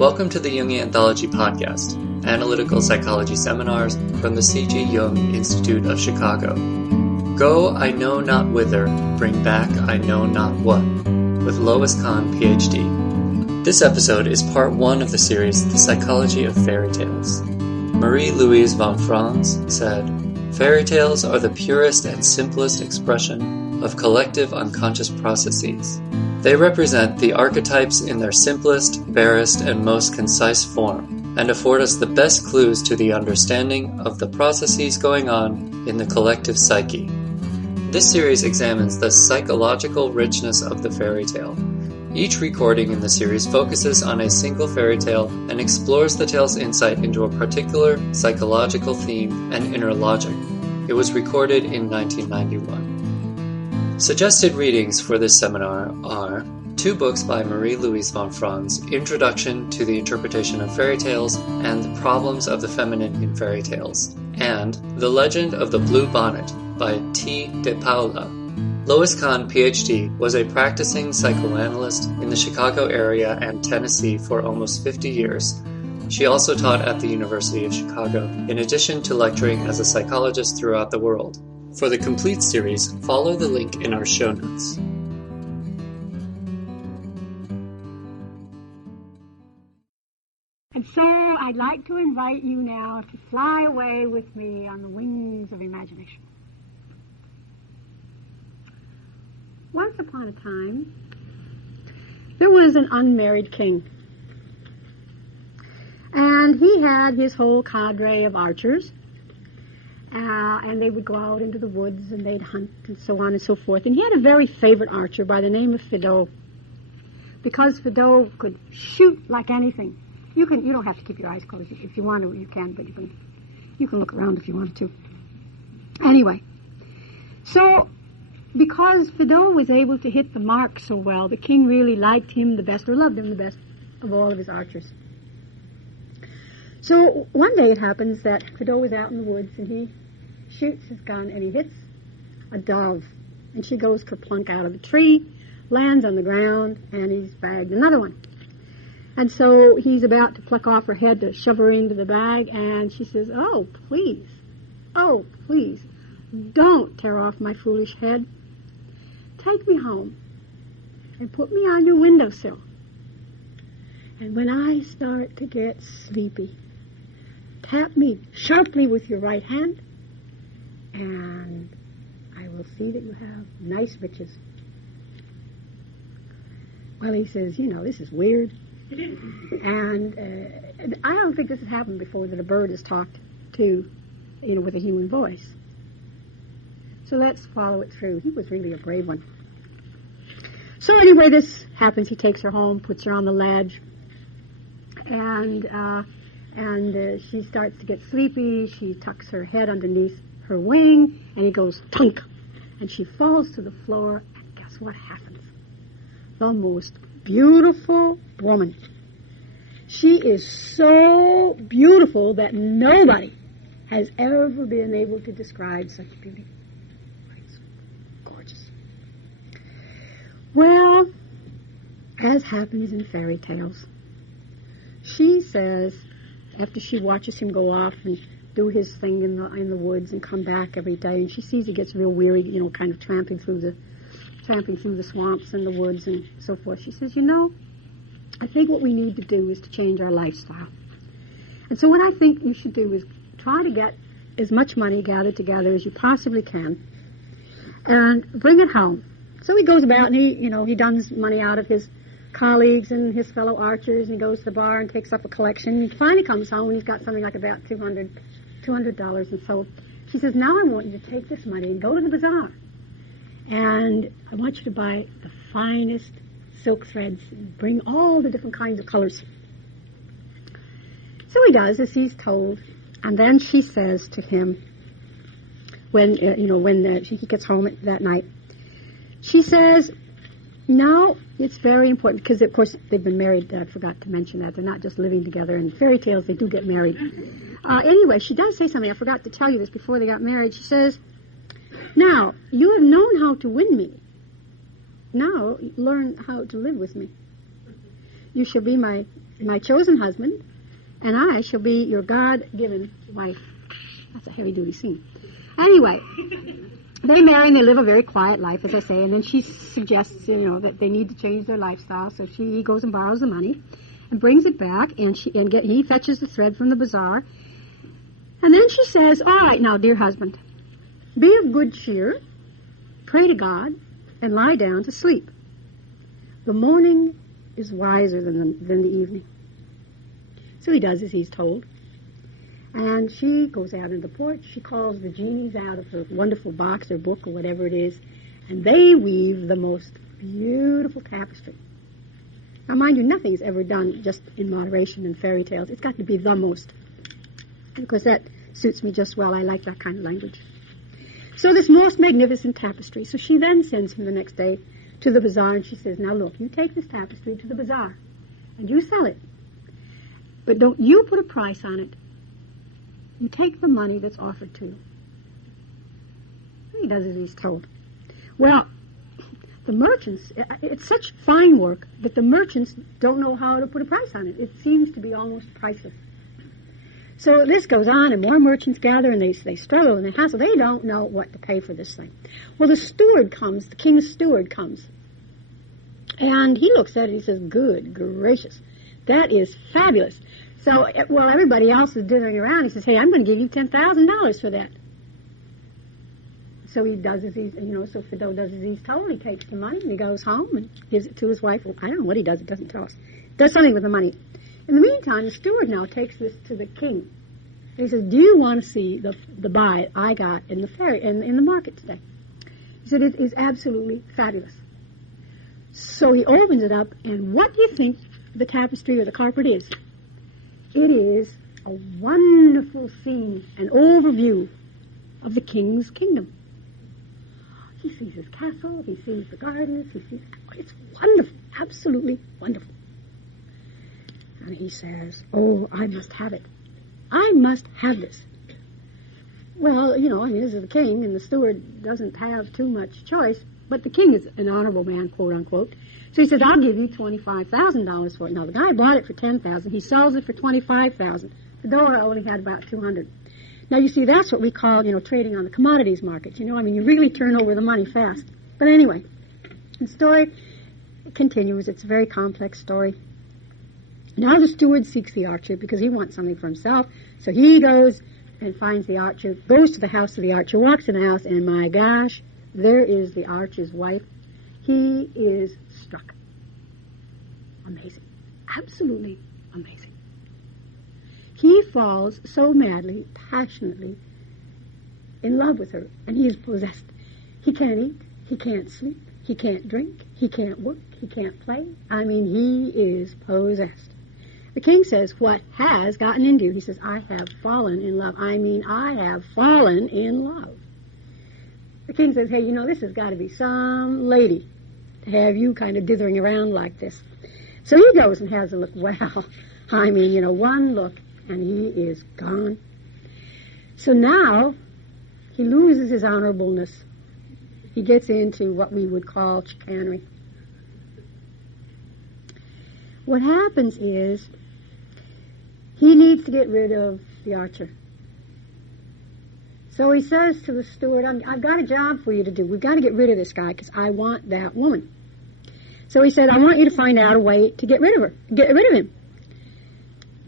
Welcome to the Jungian Anthology Podcast, analytical psychology seminars from the C.G. Jung Institute of Chicago. Go I know not whither, bring back I know not what, with Lois Kahn, Ph.D. This episode is part 1 of the series, The Psychology of Fairy Tales. Marie-Louise von Franz said, "Fairy tales are the purest and simplest expression of collective unconscious processes. They represent the archetypes in their simplest, barest, and most concise form, and afford us the best clues to the understanding of the processes going on in the collective psyche." This series examines the psychological richness of the fairy tale. Each recording in the series focuses on a single fairy tale and explores the tale's insight into a particular psychological theme and inner logic. It was recorded in 1991. Suggested readings for this seminar are 2 books by Marie-Louise von Franz, Introduction to the Interpretation of Fairy Tales and The Problems of the Feminine in Fairy Tales, and The Legend of the Blue Bonnet by T. de Paula. Lois Kahn, Ph.D., was a practicing psychoanalyst in the Chicago area and Tennessee for almost 50 years. She also taught at the University of Chicago, in addition to lecturing as a psychologist throughout the world. For the complete series, follow the link in our show notes. And so I'd like to invite you now to fly away with me on the wings of imagination. Once upon a time, there was an unmarried king. And he had his whole cadre of archers. And they would go out into the woods and they'd hunt and so on and so forth. And he had a very favorite archer by the name of Fido. Because Fido could shoot like anything. You don't have to keep your eyes closed. If you want to, you can, but you can look around if you wanted to. Anyway, so because Fido was able to hit the mark so well, the king really liked him the best, or loved him the best of all of his archers. So one day it happens that Fido was out in the woods and he shoots his gun and he hits a dove. And she goes kerplunk out of a tree, lands on the ground, and he's bagged another one. And so he's about to pluck off her head to shove her into the bag, and she says, oh, please, don't tear off my foolish head. Take me home and put me on your windowsill. And when I start to get sleepy, tap me sharply with your right hand, and I will see that you have nice riches. Well, he says, this is weird. And I don't think this has happened before, that a bird is talked to, with a human voice. So let's follow it through. He was really a brave one. So anyway, this happens. He takes her home, puts her on the ledge, and she starts to get sleepy. She tucks her head underneath her wing, and he goes thunk, and she falls to the floor. And guess what happens? The most beautiful woman. She is so beautiful that nobody has ever been able to describe such beauty. It's gorgeous. Well, as happens in fairy tales, she says, after she watches him go off and do his thing in the woods and come back every day, and she sees he gets real weary, kind of tramping through the swamps and the woods and so forth. She says, I think what we need to do is to change our lifestyle. And so what I think you should do is try to get as much money gathered together as you possibly can and bring it home. So he goes about and he duns money out of his colleagues and his fellow archers, and he goes to the bar and takes up a collection. He finally comes home and he's got something like about $200. And so she says, now I want you to take this money and go to the bazaar. And I want you to buy the finest silk threads and bring all the different kinds of colors. So he does as he's told. And then she says to him, when he gets home that night, she says, now it's very important, because of course they've been married. I forgot to mention that. They're not just living together. In fairy tales, they do get married. Anyway, she does say something. I forgot to tell you this before they got married. She says, now, you have known how to win me. Now, learn how to live with me. You shall be my my chosen husband, and I shall be your God-given wife. That's a heavy-duty scene. Anyway, they marry and they live a very quiet life, as I say, and then she suggests, that they need to change their lifestyle, so he goes and borrows the money and brings it back, and he fetches the thread from the bazaar, and then she says, all right, now, dear husband, be of good cheer, pray to God, and lie down to sleep. The morning is wiser than the evening. So he does as he's told. And she goes out into the porch. She calls the genies out of her wonderful box or book or whatever it is, and they weave the most beautiful tapestry. Now, mind you, nothing is ever done just in moderation in fairy tales. It's got to be the most, because that suits me just well. I like that kind of language. So this most magnificent tapestry. So she then sends him the next day to the bazaar, and she says, now look, you take this tapestry to the bazaar, and you sell it. But don't you put a price on it. You take the money that's offered to you. He does as he's told. Well, the merchants, it's such fine work that the merchants don't know how to put a price on it. It seems to be almost priceless. So this goes on, and more merchants gather, and they struggle, and they hassle. They don't know what to pay for this thing. Well, the steward comes, the king's steward comes, and he looks at it, and he says, good gracious, that is fabulous. So while everybody else is dithering around, he says, hey, I'm going to give you $10,000 for that. So he does as he's, so Fido does as he's told. He takes the money, and he goes home and gives it to his wife. Well, I don't know what he does. It doesn't tell us. Does something with the money. In the meantime, the steward now takes this to the king. And he says, do you want to see the buy I got in the in the market today? He said, it is absolutely fabulous. So he opens it up, and what do you think the tapestry or the carpet is? It is a wonderful scene, an overview of the king's kingdom. He sees his castle, he sees the gardens, it's wonderful, absolutely wonderful. And he says, oh, I must have it. I must have this. Well, this is the king, and the steward doesn't have too much choice, but the king is an honorable man, quote unquote. So he says, I'll give you $25,000 for it. Now, the guy bought it for $10,000. He sells it for $25,000. Fedora only had about $200. Now, you see, that's what we call, trading on the commodities market. You really turn over the money fast. But anyway, the story continues. It's a very complex story. Now the steward seeks the archer because he wants something for himself. So he goes and finds the archer, goes to the house of the archer, walks in the house, and my gosh, there is the archer's wife. He is struck. Amazing. Absolutely amazing. He falls so madly, passionately in love with her, and he is possessed. He can't eat, he can't sleep, he can't drink, he can't work, he can't play. He is possessed. The king says, what has gotten into you? He says, I have fallen in love. I have fallen in love. The king says, hey, this has got to be some lady to have you kind of dithering around like this. So he goes and has a look. Well, one look, and he is gone. So now he loses his honorableness. He gets into what we would call chicanery. What happens is he needs to get rid of the archer. So he says to the steward, I've got a job for you to do. We've got to get rid of this guy because I want that woman. So he said, I want you to find out a way to get rid of her, get rid of him.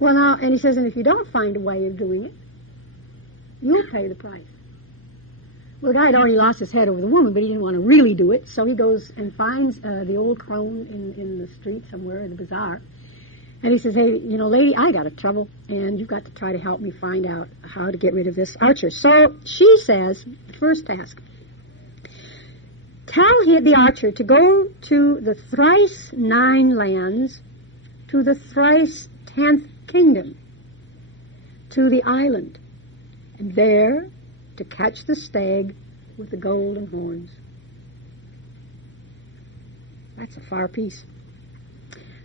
Well, now, and he says, and if you don't find a way of doing it, you'll pay the price. Well, the guy had already lost his head over the woman, but he didn't want to really do it. So he goes and finds the old crone in the street somewhere, in the bazaar. And he says, hey, lady, I got a trouble, and you've got to try to help me find out how to get rid of this archer. So she says, the first task, tell the archer to go to the thrice 9 lands, to the thrice 10th kingdom, to the island, and there to catch the stag with the golden horns. That's a far piece.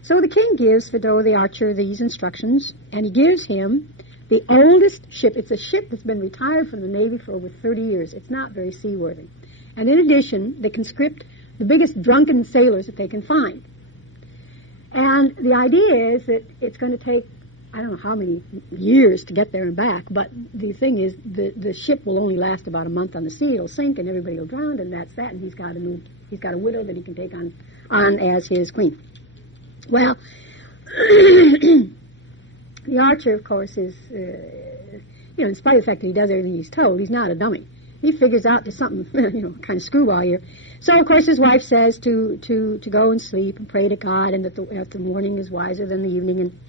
So the king gives Fido the archer these instructions, and he gives him the oldest ship. It's a ship that's been retired from the Navy for over 30 years. It's not very seaworthy. And in addition, they conscript the biggest drunken sailors that they can find. And the idea is that it's going to take, I don't know how many years to get there and back, but the thing is the ship will only last about a month on the sea. It'll sink and everybody will drown, and that's that. And he's got a widow that he can take on as his queen. Well, the archer, of course, is, in spite of the fact that he does everything he's told, he's not a dummy. He figures out there's something, kind of screwball here. So, of course, his wife says to go and sleep and pray to God, and that the morning is wiser than the evening, and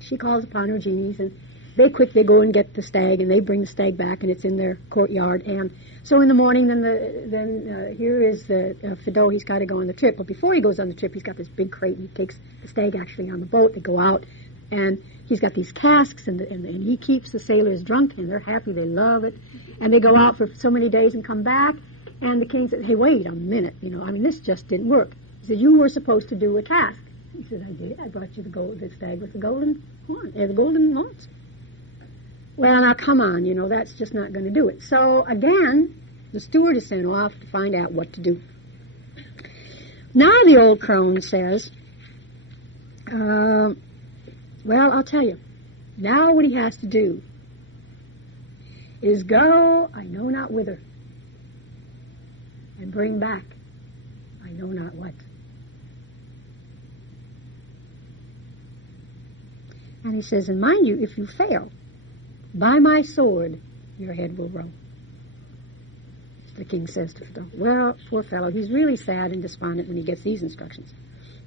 she calls upon her genies, and they go and get the stag, and they bring the stag back, and it's in their courtyard. And so in the morning, then here is the Fido. He's got to go on the trip. But before he goes on the trip, he's got this big crate, and he takes the stag actually on the boat. They go out, and he's got these casks, and he keeps the sailors drunk, and they're happy, they love it. And they go out for so many days and come back, and the king said, hey, wait a minute, this just didn't work. He said, you were supposed to do a task. He said, I did. I brought you the stag with the golden horn, the golden horns. Well, now, come on, that's just not going to do it. So, again, the steward is sent off to find out what to do. Now the old crone says, well, I'll tell you. Now what he has to do is go, I know not whither, and bring back, I know not what. And he says, and mind you, if you fail, by my sword, your head will roll. The king says to Fido, well, poor fellow, he's really sad and despondent when he gets these instructions.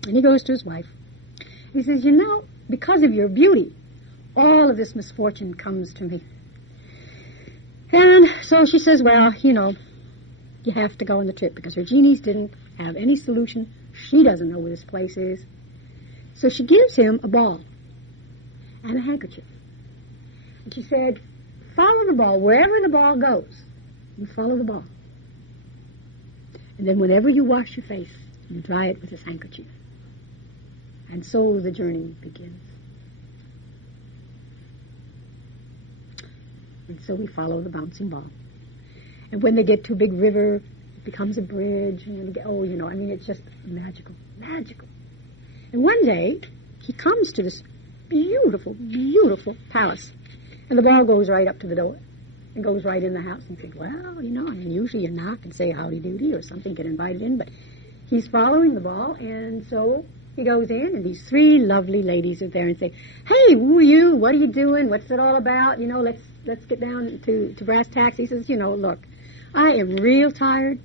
And he goes to his wife. He says, because of your beauty, all of this misfortune comes to me. And so she says, well, you have to go on the trip, because her genies didn't have any solution. She doesn't know where this place is. So she gives him a ball and a handkerchief. And she said, follow the ball. Wherever the ball goes, you follow the ball. And then whenever you wash your face, you dry it with this handkerchief. And so the journey begins. And so we follow the bouncing ball. And when they get to a big river, it becomes a bridge. And it's just magical, magical. And one day, he comes to this beautiful, beautiful palace. And the ball goes right up to the door and goes right in the house. And you think, well, usually you knock and say howdy doody or something, get invited in. But he's following the ball, and so he goes in, and these three lovely ladies are there and say, hey, who are you? What are you doing? What's it all about? Let's get down to brass tacks. He says, look, I am real tired.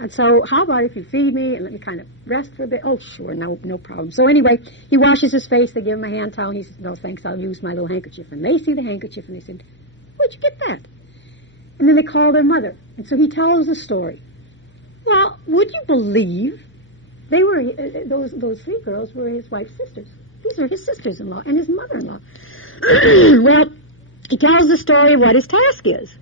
And so how about if you feed me and let me kind of rest for a bit? Oh, sure, no problem. So anyway, he washes his face. They give him a hand towel. He says, no, thanks, I'll use my little handkerchief. And they see the handkerchief, and they said, where'd you get that? And then they call their mother. And so he tells the story. Well, would you believe they were, those three girls were his wife's sisters. These are his sisters-in-law and his mother-in-law. Well, he tells the story of what his task is.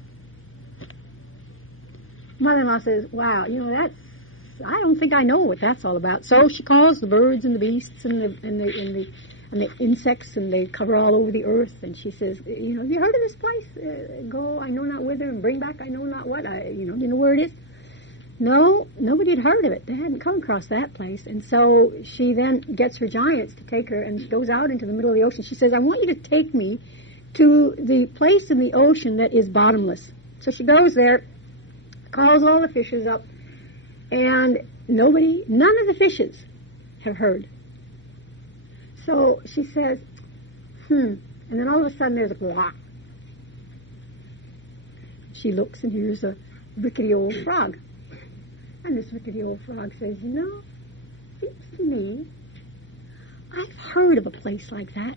Mother-in-law says, wow, I don't think I know what that's all about. So she calls the birds and the beasts and the insects, and they cover all over the earth. And she says, have you heard of this place? Go, I know not whither, and bring back, I know not what. You know where it is? No, nobody had heard of it. They hadn't come across that place. And so she then gets her giants to take her, and she goes out into the middle of the ocean. She says, I want you to take me to the place in the ocean that is bottomless. So she goes there, calls all the fishes up, and none of the fishes have heard. So she says, and then all of a sudden there's a quack. She looks, and here's a rickety old frog. And this rickety old frog says, seems to me, I've heard of a place like that.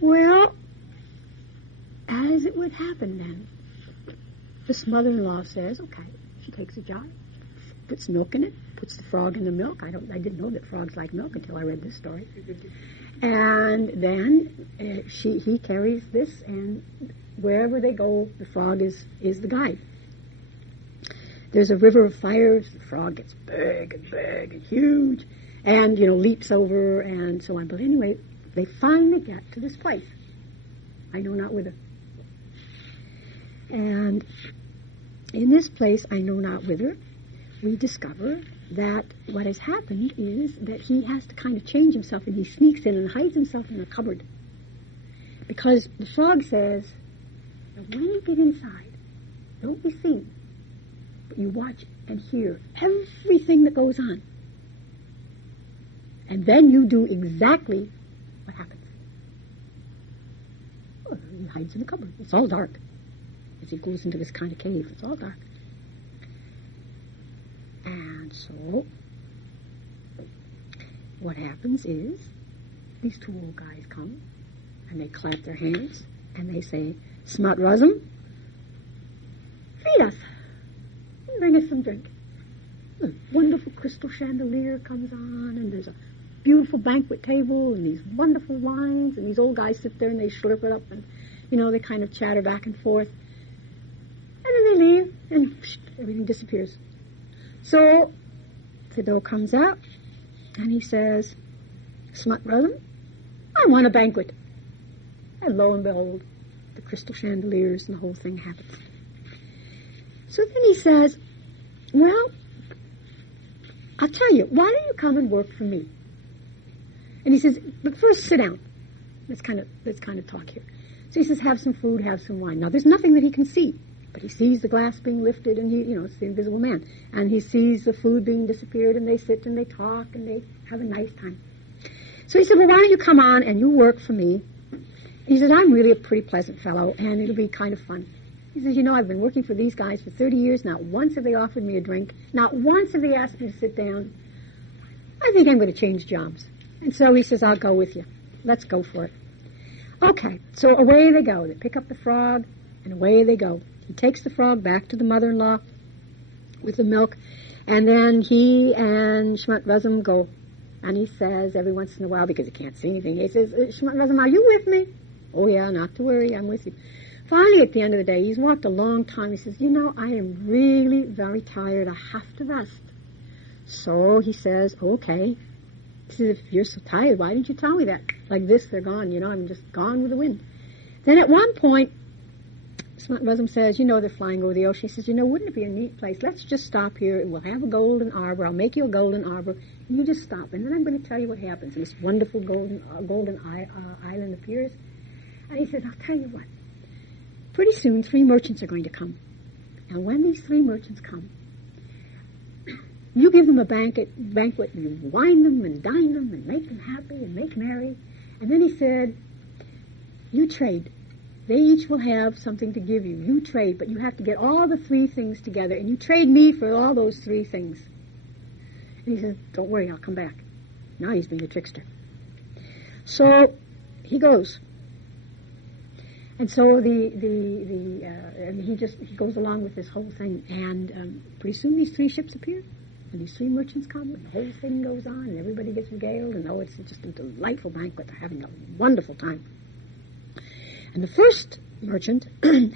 Well, as it would happen then, this mother-in-law says, okay, she takes a jar, puts milk in it, puts the frog in the milk. I didn't know that frogs like milk until I read this story. And then he carries this, and wherever they go, the frog is the guide. There's a river of fires. The frog gets big and huge, and leaps over and so on. But anyway, they finally get to this place. I know not whither. And in this place, I know not whither, we discover that what has happened is that he has to kind of change himself, and he sneaks in and hides himself in a cupboard. Because the frog says, that when you get inside, don't be seen, but you watch and hear everything that goes on. And then you do exactly what happens. Well, he hides in the cupboard. It's all dark. As he goes into this kind of cave, it's all dark. And so, what happens is, these two old guys come, and they clap their hands, and they say, Smut Razum, feed us, and bring us some drink. A wonderful crystal chandelier comes on, and there's a beautiful banquet table, and these wonderful wines, and these old guys sit there, and they slurp it up, and, they kind of chatter back and forth. And then they leave, and everything disappears. So, Thibault comes out, and he says, Smut Razum, I want a banquet. And lo and behold, the crystal chandeliers and the whole thing happens. So then he says, well, I'll tell you, why don't you come and work for me? And he says, but first sit down. Let's kind of talk here. So he says, have some food, have some wine. Now, there's nothing that he can see. But he sees the glass being lifted, and it's the invisible man. And he sees the food being disappeared, and they sit and they talk, and they have a nice time. So he said, well, why don't you come on and you work for me? And he said, I'm really a pretty pleasant fellow, and it'll be kind of fun. He says, I've been working for these guys for 30 years. Not once have they offered me a drink. Not once have they asked me to sit down. I think I'm going to change jobs. And so he says, I'll go with you. Let's go for it. Okay, so away they go. They pick up the frog, and away they go. He takes the frog back to the mother-in-law with the milk, and then he and Shmut Razum go. And he says every once in a while, because he can't see anything, he says, Shmut Razum, are you with me? Oh, yeah, not to worry, I'm with you. Finally, at the end of the day, he's walked a long time. He says, I am really very tired. I have to rest. So he says, okay. He says, if you're so tired, why didn't you tell me that? Like this, they're gone, I'm just gone with the wind. Then at one point, Smut Razum says, they're flying over the ocean. He says, wouldn't it be a neat place? Let's just stop here, and we'll have a golden arbor. I'll make you a golden arbor, and you just stop. And then I'm going to tell you what happens. And this wonderful golden island appears. And he says, I'll tell you what. Pretty soon, 3 merchants are going to come. And when these 3 merchants come, you give them a banquet, and you wine them and dine them and make them happy and make merry. And then he said, you trade. They each will have something to give you. You trade, but you have to get all the 3 things together, and you trade me for all those 3 things. And he says, don't worry, I'll come back. Now he's being a trickster. So he goes. And so and he goes along with this whole thing, and pretty soon these 3 ships appear, and these 3 merchants come, and the whole thing goes on, and everybody gets regaled, and it's just a delightful banquet. They're having a wonderful time. And the first merchant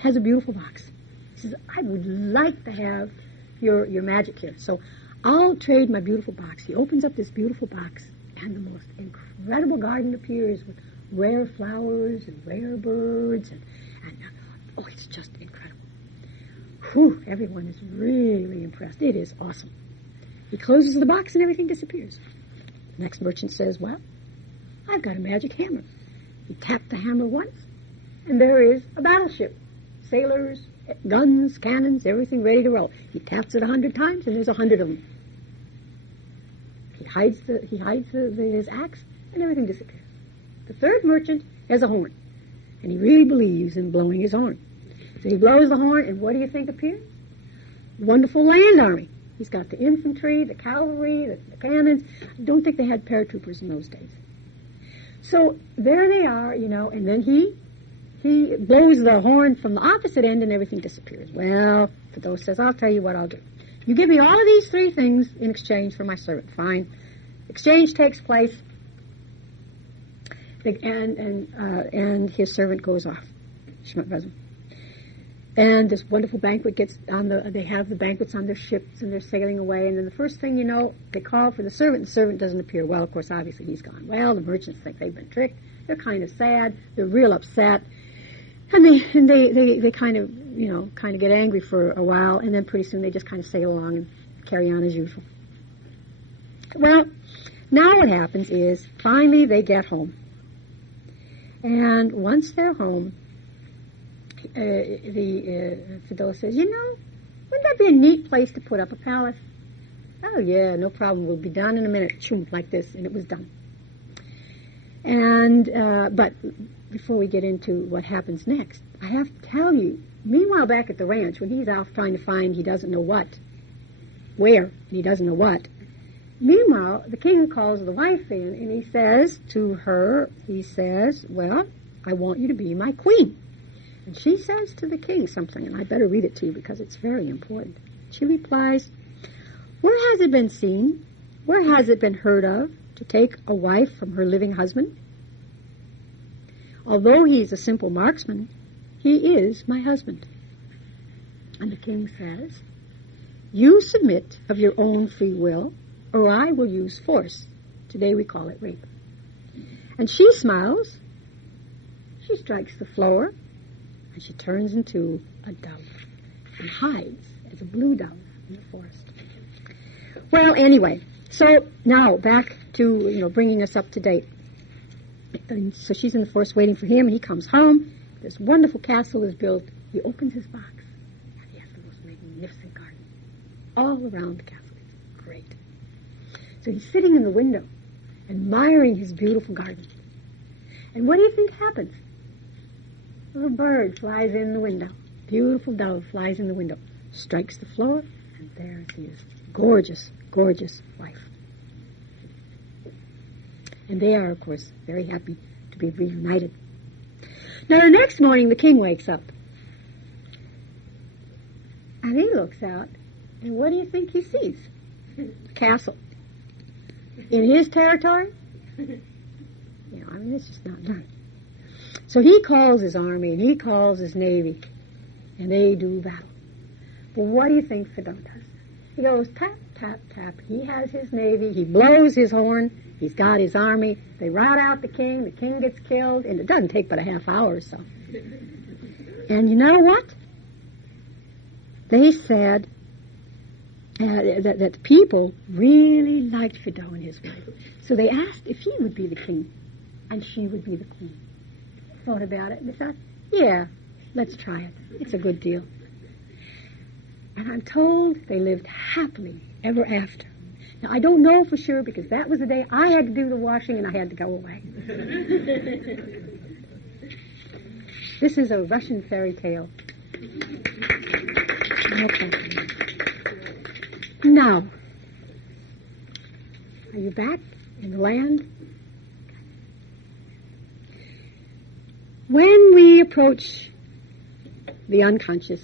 has a beautiful box. He says, I would like to have your magic here, so I'll trade my beautiful box. He opens up this beautiful box, and the most incredible garden appears with rare flowers and rare birds, and it's just incredible. Whew, everyone is really impressed. It is awesome. He closes the box, and everything disappears. The next merchant says, well, I've got a magic hammer. He tapped the hammer once, and there is a battleship. Sailors, guns, cannons, everything ready to roll. He taps it 100 times, and there's 100 of them. He hides his axe, and everything disappears. The third merchant has a horn, and he really believes in blowing his horn. So he blows the horn, and what do you think appears? Wonderful land army. He's got the infantry, the cavalry, the cannons. I don't think they had paratroopers in those days. So there they are, and then he blows the horn from the opposite end, and everything disappears. Well, Thibault says, I'll tell you what I'll do. You give me all of these 3 things in exchange for my servant. Fine. Exchange takes place. And his servant goes off, Shmut Razum. And this wonderful banquet they have the banquets on their ships, and they're sailing away, and then the first thing they call for the servant doesn't appear. Well, of course, obviously he's gone. Well, the merchants think they've been tricked. They're kind of sad. They're real upset. And they kind of get angry for a while, and then pretty soon they just kind of sail along and carry on as usual. Well, now what happens is, finally they get home. And once they're home, Fedora says, wouldn't that be a neat place to put up a palace? Oh, yeah, no problem. We'll be done in a minute. Choom, like this. And it was done. And, but before we get into what happens next, I have to tell you, meanwhile back at the ranch, when he's out trying to find he doesn't know what, where, and he doesn't know what, meanwhile, the king calls the wife in, and he says to her, well, I want you to be my queen. And she says to the king something, and I better read it to you because it's very important. She replies, where has it been seen? Where has it been heard of to take a wife from her living husband? Although he is a simple marksman, he is my husband. And the king says, you submit of your own free will, or I will use force. Today we call it rape. And she smiles, she strikes the floor, and she turns into a dove and hides as a blue dove in the forest. Well, anyway, so now back to, bringing us up to date. And so she's in the forest waiting for him, and he comes home. This wonderful castle is built. He opens his box, and he has the most magnificent garden all around the castle. It's great. So he's sitting in the window, admiring his beautiful garden. And what do you think happens? A little bird flies in the window. Beautiful dove flies in the window, strikes the floor, and there is his gorgeous, gorgeous wife. And they are, of course, very happy to be reunited. Now, the next morning, the king wakes up. And he looks out, and what do you think he sees? A castle. In his territory? It's just not done. So he calls his army, and he calls his navy, and they do battle. But what do you think Fedora does? He goes tap, tap, tap. He has his navy. He blows his horn. He's got his army. They rout out the king. The king gets killed, and it doesn't take but a half hour or so. And you know what? They said that the people really liked Fedora and his wife. So they asked if he would be the king, and she would be the queen. Thought about it, and they thought, yeah, let's try it. It's a good deal. And I'm told they lived happily ever after. Now, I don't know for sure because that was the day I had to do the washing and I had to go away. This is a Russian fairy tale. Okay. Now, are you back in the land? When we approach the unconscious,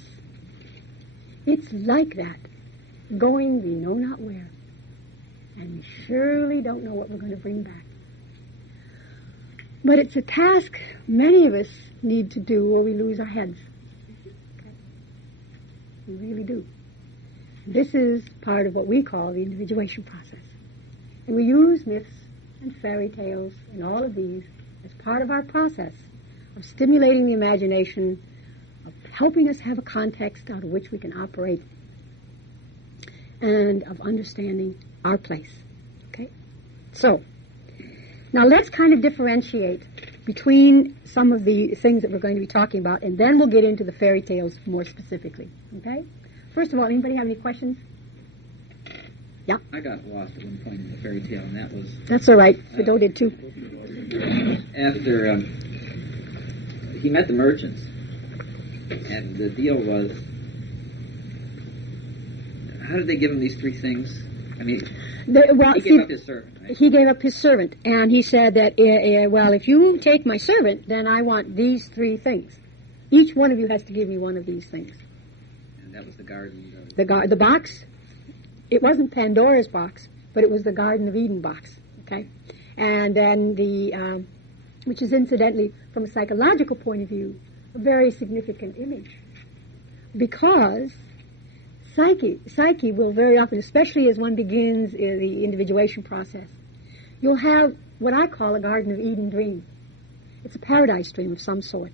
it's like that, going we know not where, and we surely don't know what we're going to bring back. But it's a task many of us need to do or we lose our heads. Okay? We really do. This is part of what we call the individuation process. And we use myths and fairy tales and all of these as part of our process of stimulating the imagination, of helping us have a context out of which we can operate, and of understanding our place. Okay? So, now let's kind of differentiate between some of the things that we're going to be talking about, and then we'll get into the fairy tales more specifically. Okay? First of all, anybody have any questions? Yeah? I got lost at one point in the fairy tale, and that was... That's all right. Fedora did too. After he met the merchants, and the deal was, how did they give him these three things? I mean, he gave up his servant, right? He gave up his servant, and he said that, well, if you take my servant, then I want these three things. Each one of you has to give me one of these things. And that was the garden. The box, it wasn't Pandora's box, but it was the Garden of Eden box, okay? And then which is incidentally, from a psychological point of view, a very significant image. Because psyche will very often, especially as one begins the individuation process, you'll have what I call a Garden of Eden dream. It's a paradise dream of some sort.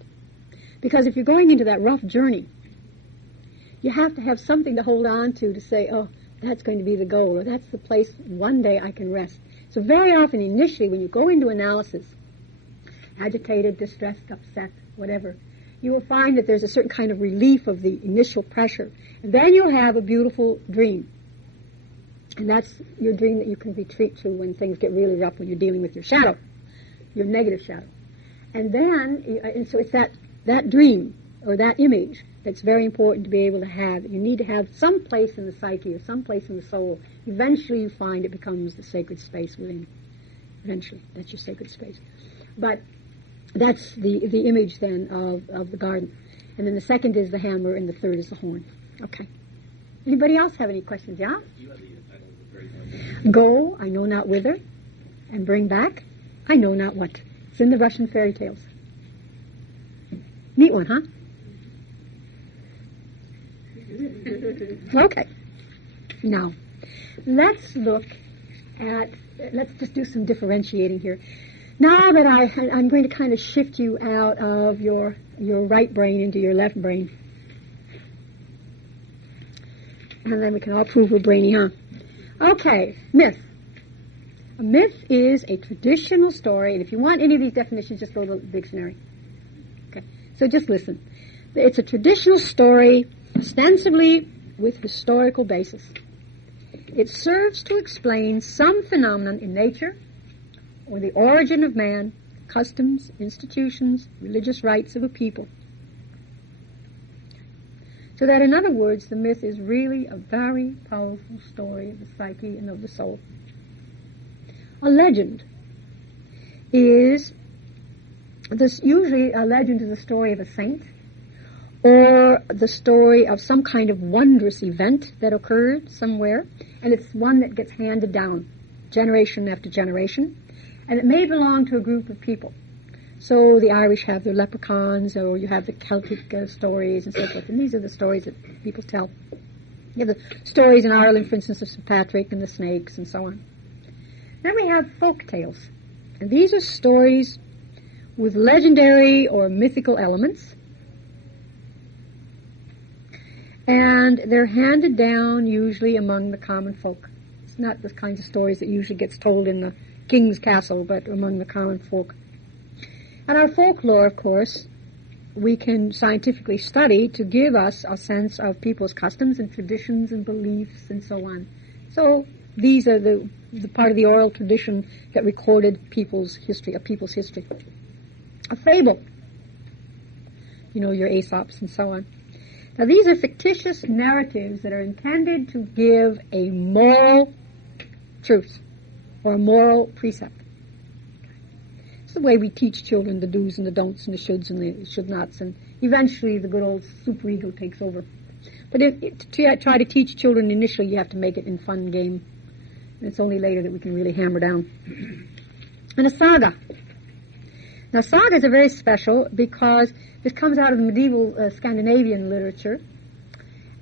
Because if you're going into that rough journey, you have to have something to hold on to say, oh, That's going to be the goal, or that's the place one day I can rest. So very often, initially, when you go into analysis, agitated, distressed, upset, whatever, you will find that there's a certain kind of relief of the initial pressure. And then you'll have a beautiful dream. And that's your dream that you can retreat to when things get really rough, when you're dealing with your shadow, your negative shadow. And then, and so it's that dream, or that image, that's very important to be able to have. You need to have some place in the psyche, or some place in the soul. Eventually you find it becomes the sacred space within. Eventually, that's your sacred space. But that's the image then of the garden. And then the second is the hammer, and the third is the horn. Okay. Anybody else have any questions? Yeah? You have the title of the very Go, I know not whither, and bring back, I know not what. It's in the Russian fairy tales. Neat one, huh? Okay. Now, let's just do some differentiating here. Now that I'm going to kind of shift you out of your right brain into your left brain. And then we can all prove we're brainy, huh? Okay, myth. A myth is a traditional story, and if you want any of these definitions, just go to the dictionary. Okay, so just listen. It's a traditional story, ostensibly with historical basis. It serves to explain some phenomenon in nature, or the origin of man, customs, institutions, religious rites of a people. So that, in other words, the myth is really a very powerful story of the psyche and of the soul. A legend is, usually a legend is a story of a saint, or the story of some kind of wondrous event that occurred somewhere, and it's one that gets handed down generation after generation, and it may belong to a group of people. So the Irish have their leprechauns, or you have the Celtic stories and so forth, and these are the stories that people tell. You have the stories in Ireland, for instance, of St. Patrick and the snakes and so on. Then we have folk tales, and these are stories with legendary or mythical elements, and they're handed down usually among the common folk. It's not the kinds of stories that usually gets told in the king's castle, but among the common folk. And our folklore, of course, we can scientifically study to give us a sense of people's customs and traditions and beliefs and so on. So these are the part of the oral tradition that recorded people's history, a people's history. A fable, your Aesops and so on. Now these are fictitious narratives that are intended to give a moral truth or a moral precept. It's the way we teach children the do's and the don'ts and the shoulds and the should-nots, and eventually the good old super-ego takes over. But to try to teach children initially, you have to make it in fun game. And it's only later that we can really hammer down. And a saga. Now, sagas are very special because this comes out of the medieval Scandinavian literature.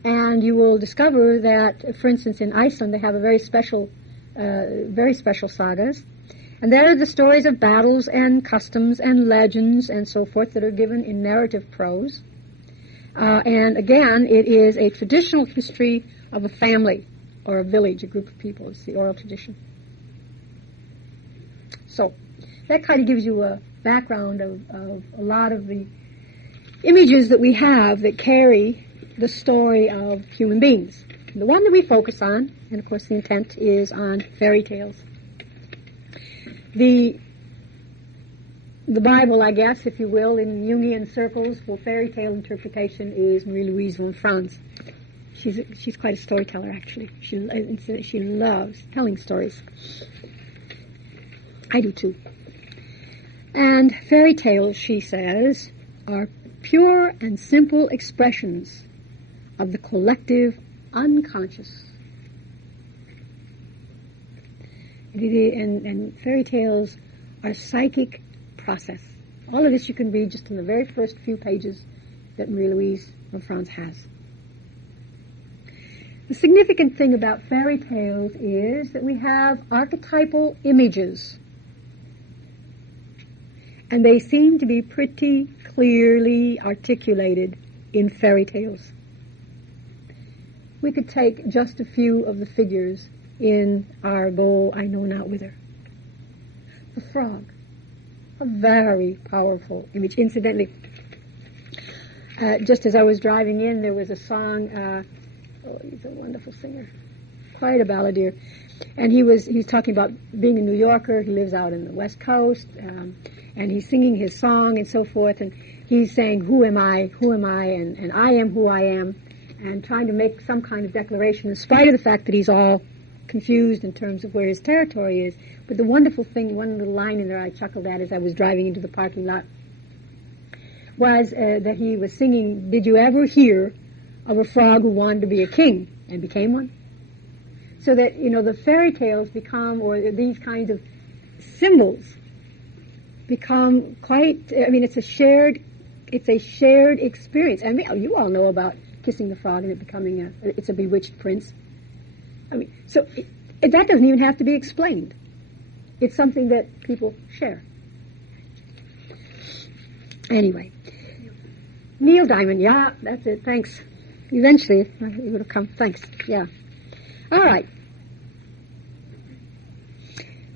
And you will discover that, for instance, in Iceland, they have a very special sagas. And there are the stories of battles and customs and legends and so forth that are given in narrative prose. And again, it is a traditional history of a family or a village, a group of people. It's the oral tradition. So that kind of gives you a background of a lot of the images that we have that carry the story of human beings. And the one that we focus on, and of course the intent is on fairy tales. The Bible, I guess, if you will, in Jungian circles for fairy tale interpretation is Marie-Louise von Franz. She's quite a storyteller, actually. She loves telling stories. I do too. And fairy tales, she says, are pure and simple expressions of the collective unconscious. And fairy tales are psychic process. All of this you can read just in the very first few pages that Marie-Louise von Franz has. The significant thing about fairy tales is that we have archetypal images. And they seem to be pretty clearly articulated in fairy tales. we could take just a few of the figures in our Go I Know Not Whither. The frog, a very powerful image. Incidentally, just as I was driving in, there was a song, he's a wonderful singer, quite a balladeer, and he's talking about being a New Yorker. He lives out in the West Coast, and he's singing his song and so forth, and he's saying, who am I, and I am who I am, and trying to make some kind of declaration in spite of the fact that he's all confused in terms of where his territory is. But the wonderful thing, one little line in there I chuckled at as I was driving into the parking lot, was that he was singing, did you ever hear of a frog who wanted to be a king and became one? So that, the fairy tales become, or these kinds of symbols become quite, it's a shared experience. I mean, you all know about kissing the frog and it becoming it's a bewitched prince. So that doesn't even have to be explained. It's something that people share. Anyway, Neil Diamond, yeah, that's it, thanks. Eventually, it would have come, thanks, yeah. All right.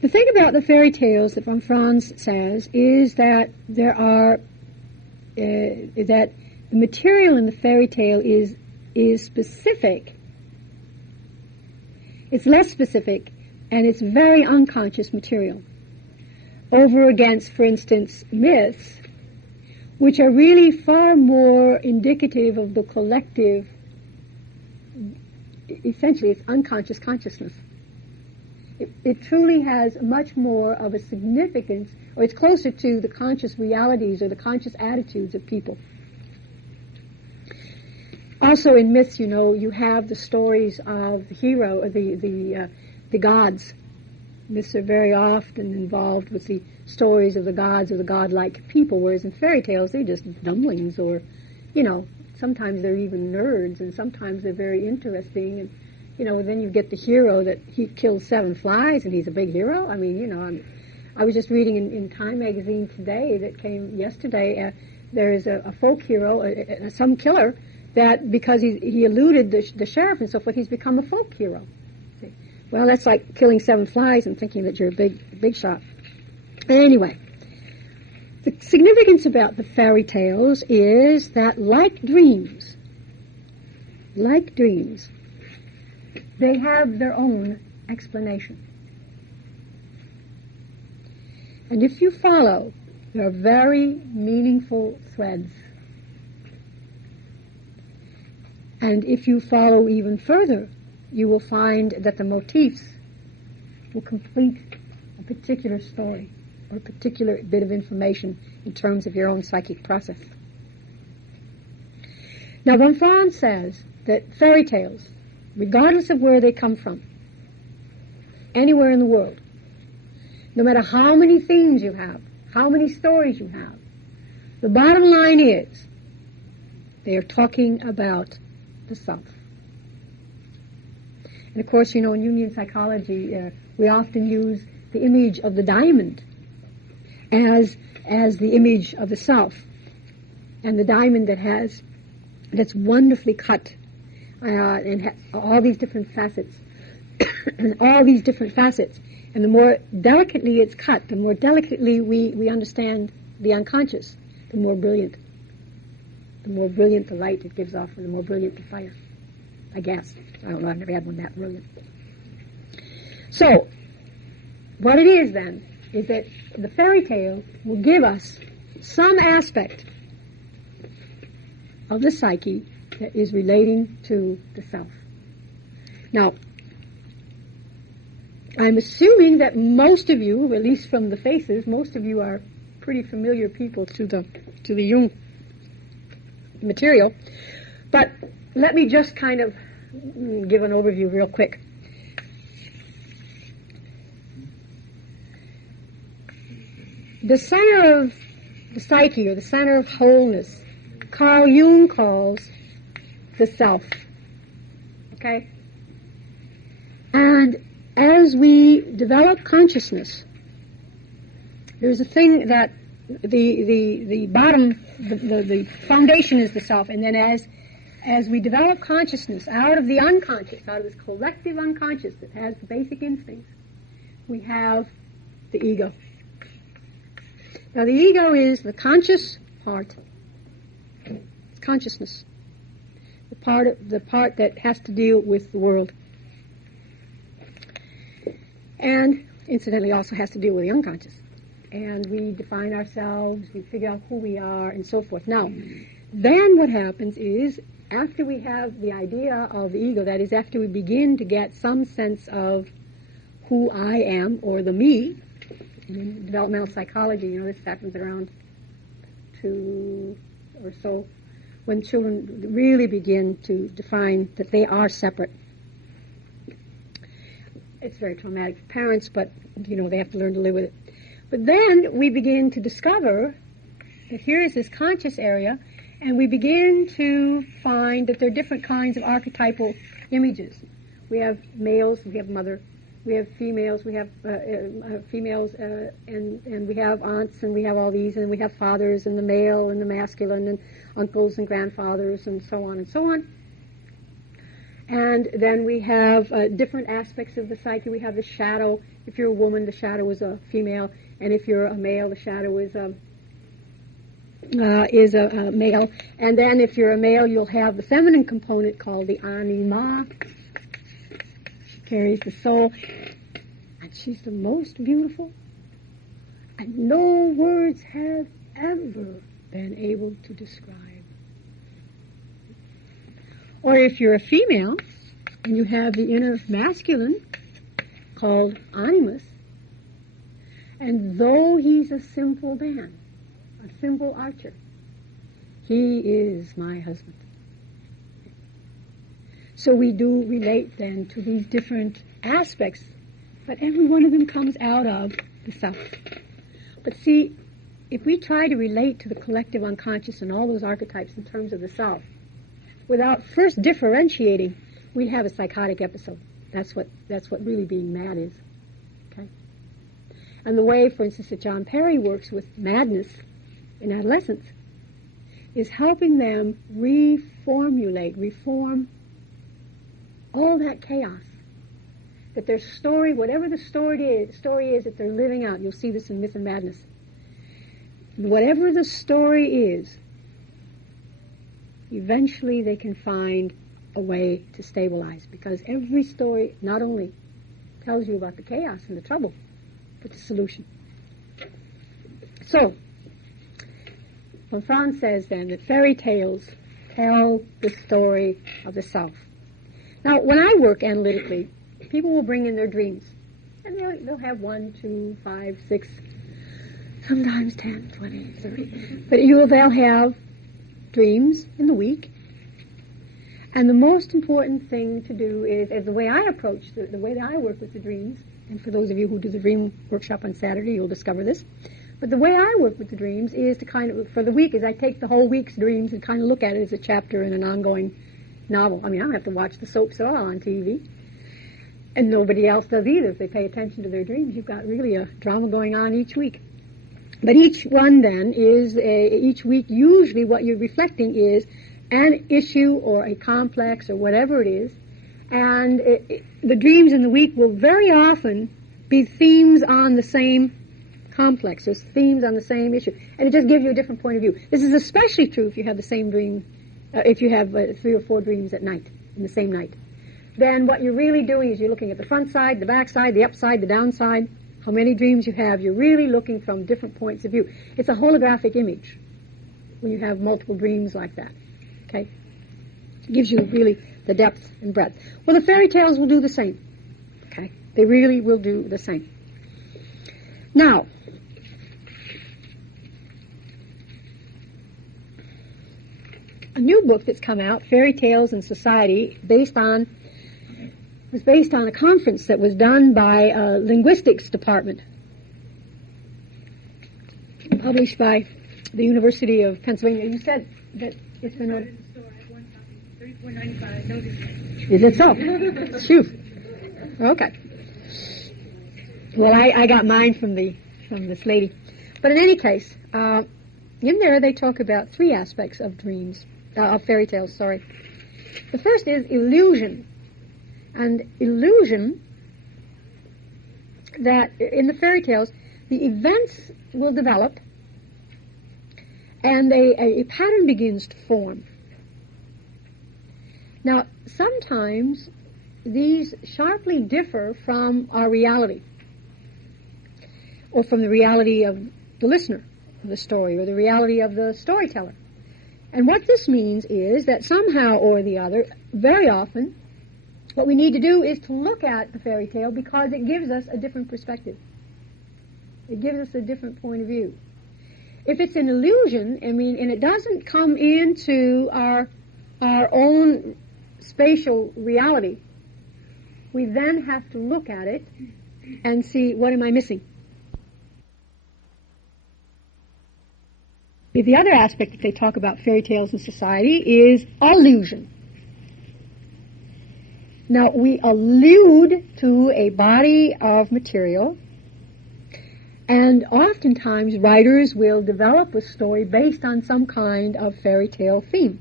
The thing about the fairy tales that von Franz says is that there are, that the material in the fairy tale is specific. It's less specific, and it's very unconscious material. Over against, for instance, myths, which are really far more indicative of the collective. Essentially, it's unconscious consciousness. It truly has much more of a significance, or it's closer to the conscious realities or the conscious attitudes of people. Also in myths, you have the stories of the hero, or the gods. Myths are very often involved with the stories of the gods or the godlike people, whereas in fairy tales they're just dumplings, or, sometimes they're even nerds, and sometimes they're very interesting, and, then you get the hero that he kills 7 flies and he's a big hero. I was just reading in Time magazine today that came yesterday, there is a folk hero, some killer, that because he eluded the sheriff and so forth, he's become a folk hero. See? Well, that's like killing 7 flies and thinking that you're a big shot. Anyway, the significance about the fairy tales is that, like dreams, they have their own explanation. And if you follow, there are very meaningful threads. And if you follow even further, you will find that the motifs will complete a particular story or a particular bit of information in terms of your own psychic process. Now, von Franz says that fairy tales, regardless of where they come from, anywhere in the world, no matter how many themes you have, how many stories you have, the bottom line is they are talking about the self. And of course, in Jungian psychology, we often use the image of the diamond as the image of the self, and the diamond that's wonderfully cut and has all these different facets, and all these different facets. And the more delicately it's cut, the more delicately we understand the unconscious, the more brilliant the light it gives off, and the more brilliant the fire, I guess. I don't know, I've never had one that brilliant. So, what it is then, is that the fairy tale will give us some aspect of the psyche that is relating to the self. Now, I'm assuming that most of you, at least from the faces, most of you are pretty familiar people to the Jung material. But let me just kind of give an overview real quick. The center of the psyche, or the center of wholeness, Carl Jung calls the self. Okay? And as we develop consciousness, there's a thing that the bottom, the foundation is the self, and then as we develop consciousness out of the unconscious, out of this collective unconscious that has the basic instincts, we have the ego. Now the ego is the conscious part. It's consciousness. The part that has to deal with the world. And incidentally also has to deal with the unconscious. And we define ourselves, we figure out who we are, and so forth. Now, then what happens is, after we have the idea of the ego, that is, after we begin to get some sense of who I am, or the me, in developmental psychology, this happens around 2 or so, when children really begin to define that they are separate. It's very traumatic for parents, but, they have to learn to live with it. But then we begin to discover that here is this conscious area, and we begin to find that there are different kinds of archetypal images. We have males, we have mother, we have females, we have and we have aunts, and we have all these, and we have fathers, and the male, and the masculine, and uncles and grandfathers, and so on and so on. And then we have different aspects of the psyche. We have the shadow. If you're a woman, the shadow is a female, and if you're a male, the shadow is a male. And then if you're a male, you'll have the feminine component called the anima. She carries the soul, and she's the most beautiful, and no words have ever been able to describe. Or if you're a female, and you have the inner masculine, called animus, and though he's a simple man, a simple archer, he is my husband. So we do relate then to these different aspects, but every one of them comes out of the self. But see, if we try to relate to the collective unconscious and all those archetypes in terms of the self, without first differentiating, we have a psychotic episode. That's what really being mad is. Okay? And the way, for instance, that John Perry works with madness in adolescents is helping them reform all that chaos. That their story, whatever the story is that they're living out, you'll see this in Myth and Madness. Whatever the story is, eventually they can find a way to stabilize, because every story not only tells you about the chaos and the trouble, but the solution. So, von Franz says then that fairy tales tell the story of the self. Now, when I work analytically, people will bring in their dreams, and they'll have 1, 2, 5, 6, sometimes 10, 20, 30. But they'll have dreams in the week. And the most important thing to do is the way I approach, the way that I work with the dreams, and for those of you who do the dream workshop on Saturday, you'll discover this. But the way I work with the dreams is to kind of, for the week, is I take the whole week's dreams and kind of look at it as a chapter in an ongoing novel. I mean, I don't have to watch the soaps at all on TV. And nobody else does either. If they pay attention to their dreams, you've got really a drama going on each week. But each one then is, each week, usually what you're reflecting is an issue or a complex or whatever it is. And the dreams in the week will very often be themes on the same complex, or themes on the same issue. And it just gives you a different point of view. This is especially true if you have the same dream, if you have 3 or 4 dreams at night, in the same night. Then what you're really doing is you're looking at the front side, the back side, the upside, the downside, how many dreams you have. You're really looking from different points of view. It's a holographic image when you have multiple dreams like that. Okay? It gives you really the depth and breadth. Well, the fairy tales will do the same. Okay? They really will do the same. Now, a new book that's come out, Fairy Tales in Society, was based on a conference that was done by a linguistics department, published by the University of Pennsylvania. You said that it's been on. Is it so? Phew. Okay. Well, I got mine from this lady. But in any case, in there they talk about 3 aspects of dreams, of fairy tales. Sorry. The first is illusion. And illusion, that in the fairy tales, the events will develop and a pattern begins to form. Now, sometimes these sharply differ from our reality, or from the reality of the listener of the story, or the reality of the storyteller. And what this means is that somehow or the other, very often, what we need to do is to look at the fairy tale because it gives us a different perspective. It gives us a different point of view. If it's an illusion, and it doesn't come into our own spatial reality, we then have to look at it and see, what am I missing? The other aspect that they talk about fairy tales in society is allusion. Now, we allude to a body of material, and oftentimes writers will develop a story based on some kind of fairy tale theme.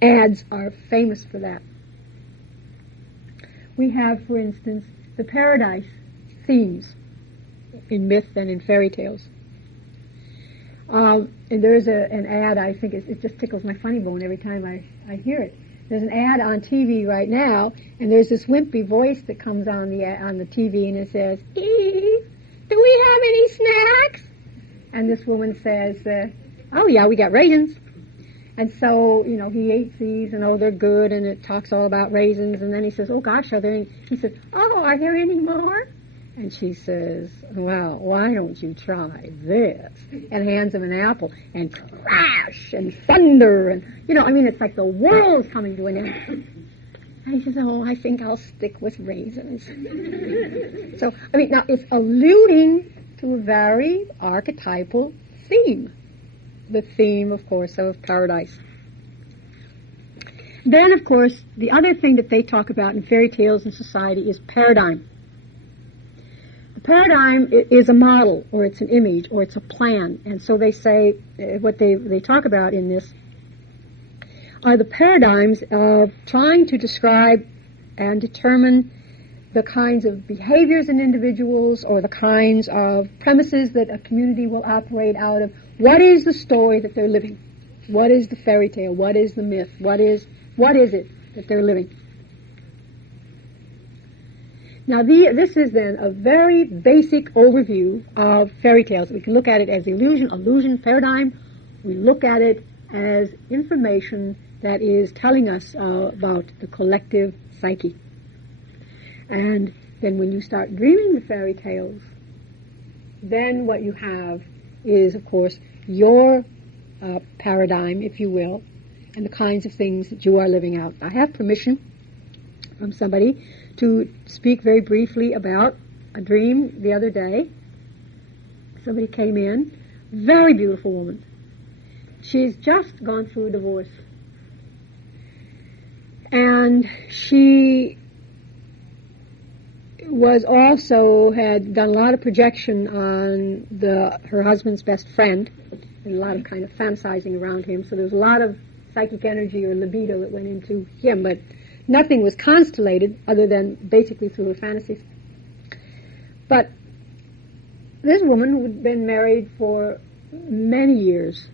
Ads are famous for that. We have, for instance, the paradise themes in myth and in fairy tales. And there's an ad, I think it just tickles my funny bone every time I hear it. There's an ad on TV right now, and there's this wimpy voice that comes on the TV, and it says, "Eve, do we have any snacks?" And this woman says, "Oh yeah, we got raisins." And so, he ate these, and they're good, and it talks all about raisins, and then he says, "Oh gosh, are there any?" He says, "Oh, are there any more?" And she says, "Well, why don't you try this?" And hands him an apple, and crash, and thunder, and, it's like the world's coming to an end. And he says, "Oh, I think I'll stick with raisins." So, now it's alluding to a very archetypal theme. The theme, of course, of paradise. Then, of course, the other thing that they talk about in fairy tales and society is paradigm. A paradigm is a model, or it's an image, or it's a plan. And so they say, what they talk about in this are the paradigms of trying to describe and determine the kinds of behaviors in individuals, or the kinds of premises that a community will operate out of. What is the story that they're living? What is the fairy tale? What is the myth? What is it that they're living? Now, this is then a very basic overview of fairy tales. We can look at it as illusion, paradigm. We look at it as information that is telling us about the collective psyche. And then when you start dreaming the fairy tales, then what you have is, of course, your paradigm, if you will, and the kinds of things that you are living out. I have permission from somebody to speak very briefly about a dream the other day. Somebody came in, very beautiful woman. She's just gone through a divorce. And she had done a lot of projection on her husband's best friend, and a lot of kind of fantasizing around him. So there was a lot of psychic energy or libido that went into him, but nothing was constellated other than basically through her fantasies. But this woman, who had been married for many years,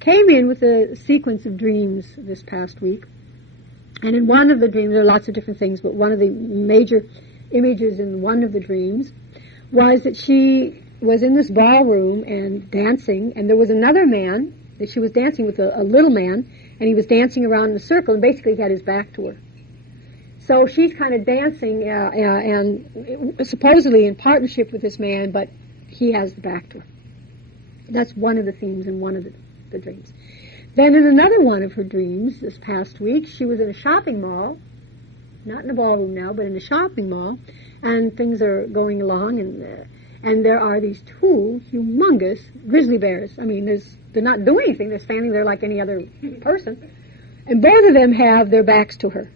came in with a sequence of dreams this past week. And in one of the dreams, there are lots of different things, but one of the major images in one of the dreams was that she was in this ballroom and dancing, and there was another man that she was dancing with, a little man, and he was dancing around in a circle, and basically he had his back to her. So she's kind of dancing, and supposedly in partnership with this man, but he has the back to her. That's one of the themes in one of the dreams. Then in another one of her dreams this past week, she was in a shopping mall, not in a ballroom now, but in a shopping mall, and things are going along, and there are these two humongous grizzly bears. They're not doing anything. They're standing there like any other person. And both of them have their backs to her.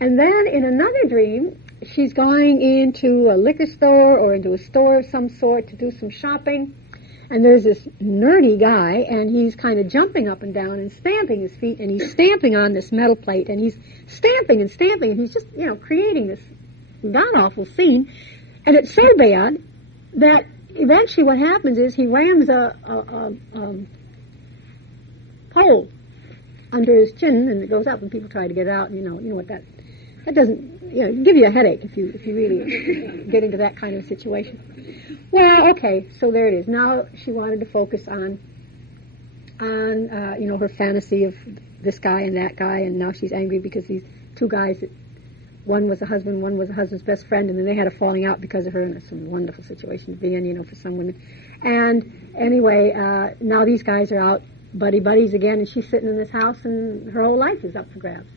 And then in another dream, she's going into a liquor store or into a store of some sort to do some shopping. And there's this nerdy guy, and he's kind of jumping up and down and stamping his feet, and he's stamping on this metal plate, and he's stamping, and he's just, creating this god-awful scene. And it's so bad that eventually what happens is he rams a pole under his chin, and it goes up, and people try to get it out, and you know what that doesn't, give you a headache if you really get into that kind of situation. Well, okay, so there it is. Now she wanted to focus on her fantasy of this guy and that guy, and now she's angry because these two guys, one was a husband, one was a husband's best friend, and then they had a falling out because of her, and it's a wonderful situation to be in, for some women. And anyway, now these guys are out buddies again, and she's sitting in this house, and her whole life is up for grabs.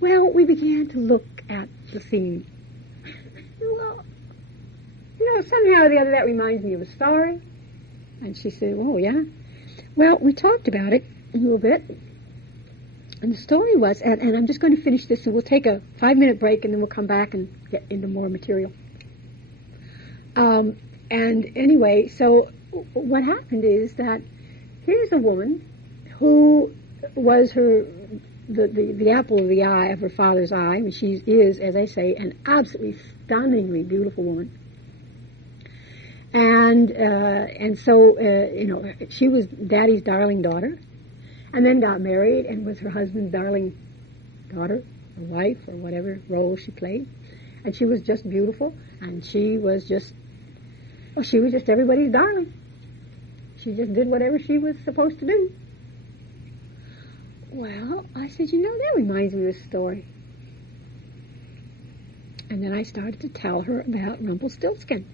Well, we began to look at the scene. Well, somehow or the other that reminds me of a story. And she said, oh, yeah? Well, we talked about it a little bit. And the story was, and I'm just going to finish this, and we'll take a 5-minute break, and then we'll come back and get into more material. And anyway, so what happened is that here's a woman who was the apple of the eye of her father's eye. And she is, as I say, an absolutely stunningly beautiful woman. And so she was Daddy's darling daughter, and then got married and was her husband's darling daughter, or wife, or whatever role she played. And she was just beautiful, and she was just everybody's darling. She just did whatever she was supposed to do. Well, I said, that reminds me of a story. And then I started to tell her about Rumpelstiltskin.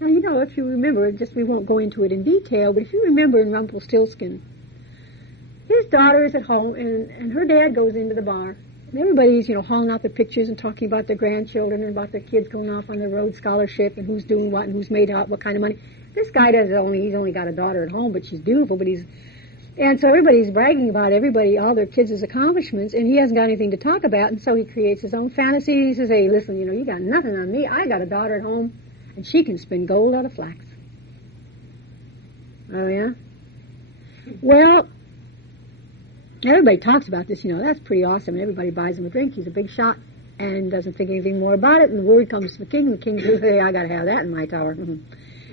Now, if you remember, we won't go into it in detail, but if you remember in Rumpelstiltskin, his daughter is at home, and her dad goes into the bar. And everybody's, hauling out their pictures and talking about their grandchildren and about their kids going off on their Rhodes Scholarship and who's doing what and who's made out what kind of money. This guy he's only got a daughter at home, but she's beautiful, and so everybody's bragging about all their kids' accomplishments, and he hasn't got anything to talk about, and so he creates his own fantasy. He says, hey, listen, you got nothing on me. I got a daughter at home, and she can spin gold out of flax. Oh, yeah? Well, everybody talks about this, that's pretty awesome, and everybody buys him a drink. He's a big shot and doesn't think anything more about it, and the word comes to the king, and the king says, hey, I got to have that in my tower.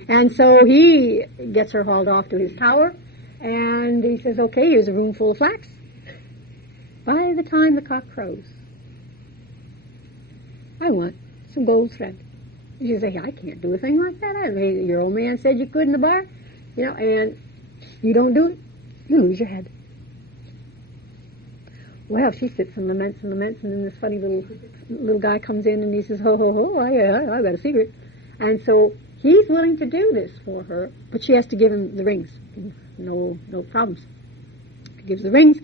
And so he gets her hauled off to his tower, and he says, okay, here's a room full of flax. By the time the cock crows, I want some gold thread. You say, I can't do a thing like that. Your old man said you could in the bar, and you don't do it, you lose your head. Well, she sits and laments, and then this funny little guy comes in, and he says, ho, ho, ho, I got a secret. And so he's willing to do this for her, but she has to give him the rings. No problems. He gives the rings.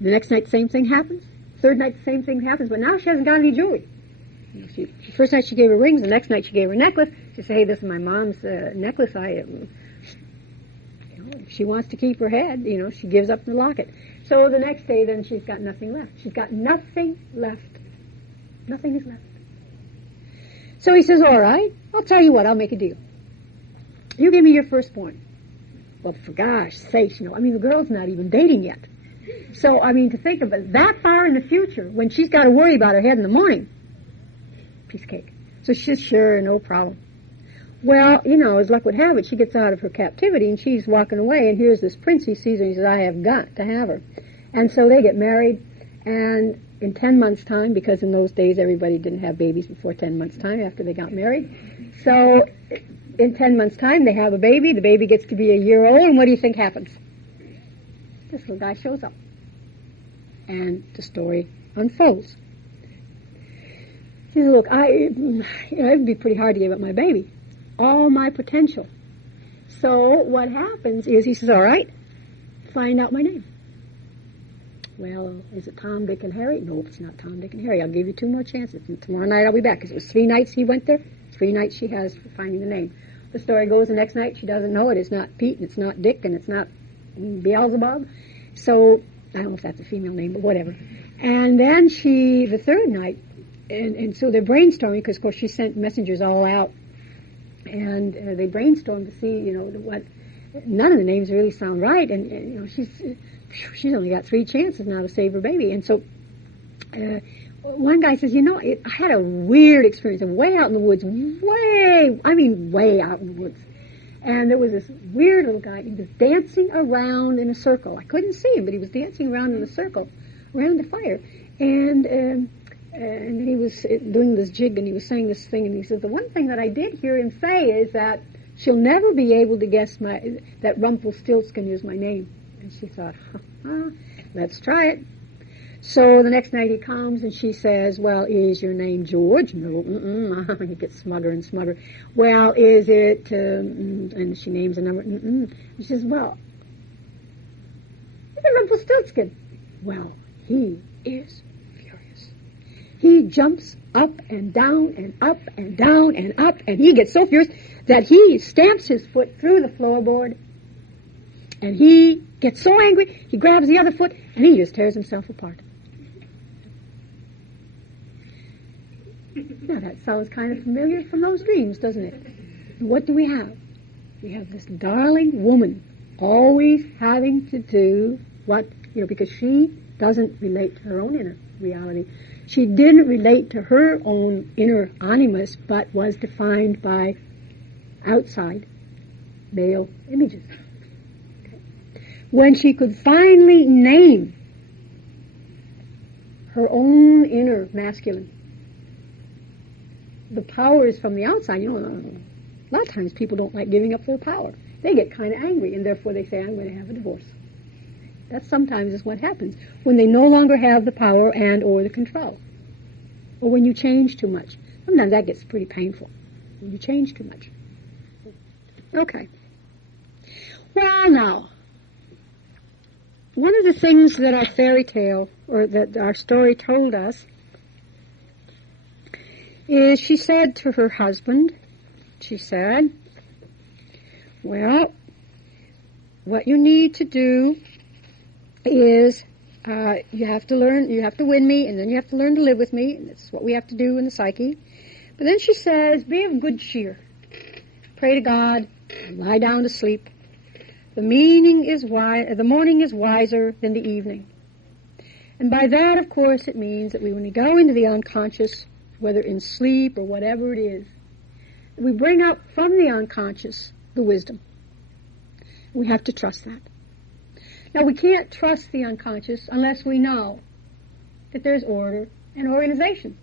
The next night, the same thing happens. Third night, the same thing happens, but now she hasn't got any jewelry. First night she gave her rings, the next night she gave her necklace. She said, hey, this is my mom's necklace. She wants to keep her head, she gives up the locket. So the next day, then, she's got nothing left. She's got nothing left. Nothing is left. So he says, all right, I'll tell you what, I'll make a deal. You give me your firstborn. Well, for gosh sakes, the girl's not even dating yet. So, to think of it that far in the future, when she's got to worry about her head in the morning, piece of cake. So she says, sure, no problem. Well, as luck would have it, she gets out of her captivity, and she's walking away, and here's this prince. He sees her, and he says, I have got to have her. And so they get married, and in 10 months' time, because in those days everybody didn't have babies before 10 months' time after they got married, so in 10 months' time they have a baby. The baby gets to be a year old, and what do you think happens? This little guy shows up, and the story unfolds. She says, look, it'd be pretty hard to give up my baby, all my potential. So what happens is, he says, all right, find out my name. Well, is it Tom, Dick, and Harry? No, it's not Tom, Dick, and Harry. I'll give you 2 more chances, and tomorrow night I'll be back, because it was 3 nights he went there, 3 nights she has for finding the name. The story goes, the next night she doesn't know it. It's not Pete, and it's not Dick, and it's not Beelzebub. So, I don't know if that's a female name, but whatever. And then the third night, and so they're brainstorming, because, of course, she sent messengers all out, And they brainstormed to see, what. None of the names really sound right, and she's only got 3 chances now to save her baby. And so one guy says, I had a weird experience, way out in the woods, way out in the woods. And there was this weird little guy. He was dancing around in a circle. I couldn't see him, but he was dancing around in a circle around the fire. And he was doing this jig, and he was saying this thing, and he said, the one thing that I did hear him say is that she'll never be able to guess that Rumpelstiltskin is my name. And she thought, let's try it. So the next night he comes and she says, well, is your name George? No, he gets smugger and smugger. Well, is it, and she names a number, She says, well, is it Rumpelstiltskin? Well, he is furious. He jumps up and down and up and down and up, and he gets so furious that he stamps his foot through the floorboard, and he gets so angry, he grabs the other foot, and he just tears himself apart. Now, that sounds kind of familiar from those dreams, doesn't it? What do we have? We have this darling woman always having to do what, because she doesn't relate to her own inner reality. She didn't relate to her own inner animus, but was defined by outside male images. Okay. When she could finally name her own inner masculine, the power is from the outside. A lot of times people don't like giving up their power. They get kind of angry, and therefore they say, I'm going to have a divorce. That sometimes is what happens when they no longer have the power and or the control. Or when you change too much. Sometimes that gets pretty painful, when you change too much. Okay. Well, now, one of the things that our fairy tale, or that our story told us, is she said to her husband, well, what you need to do is you have to win me, and then you have to learn to live with me, and that's what we have to do in the psyche. But then she says, be of good cheer. Pray to God, lie down to sleep. The morning is wiser than the evening. And by that, of course, it means that when we go into the unconscious, whether in sleep or whatever it is, we bring up from the unconscious the wisdom. We have to trust that. Now, we can't trust the unconscious unless we know that there's order and organization.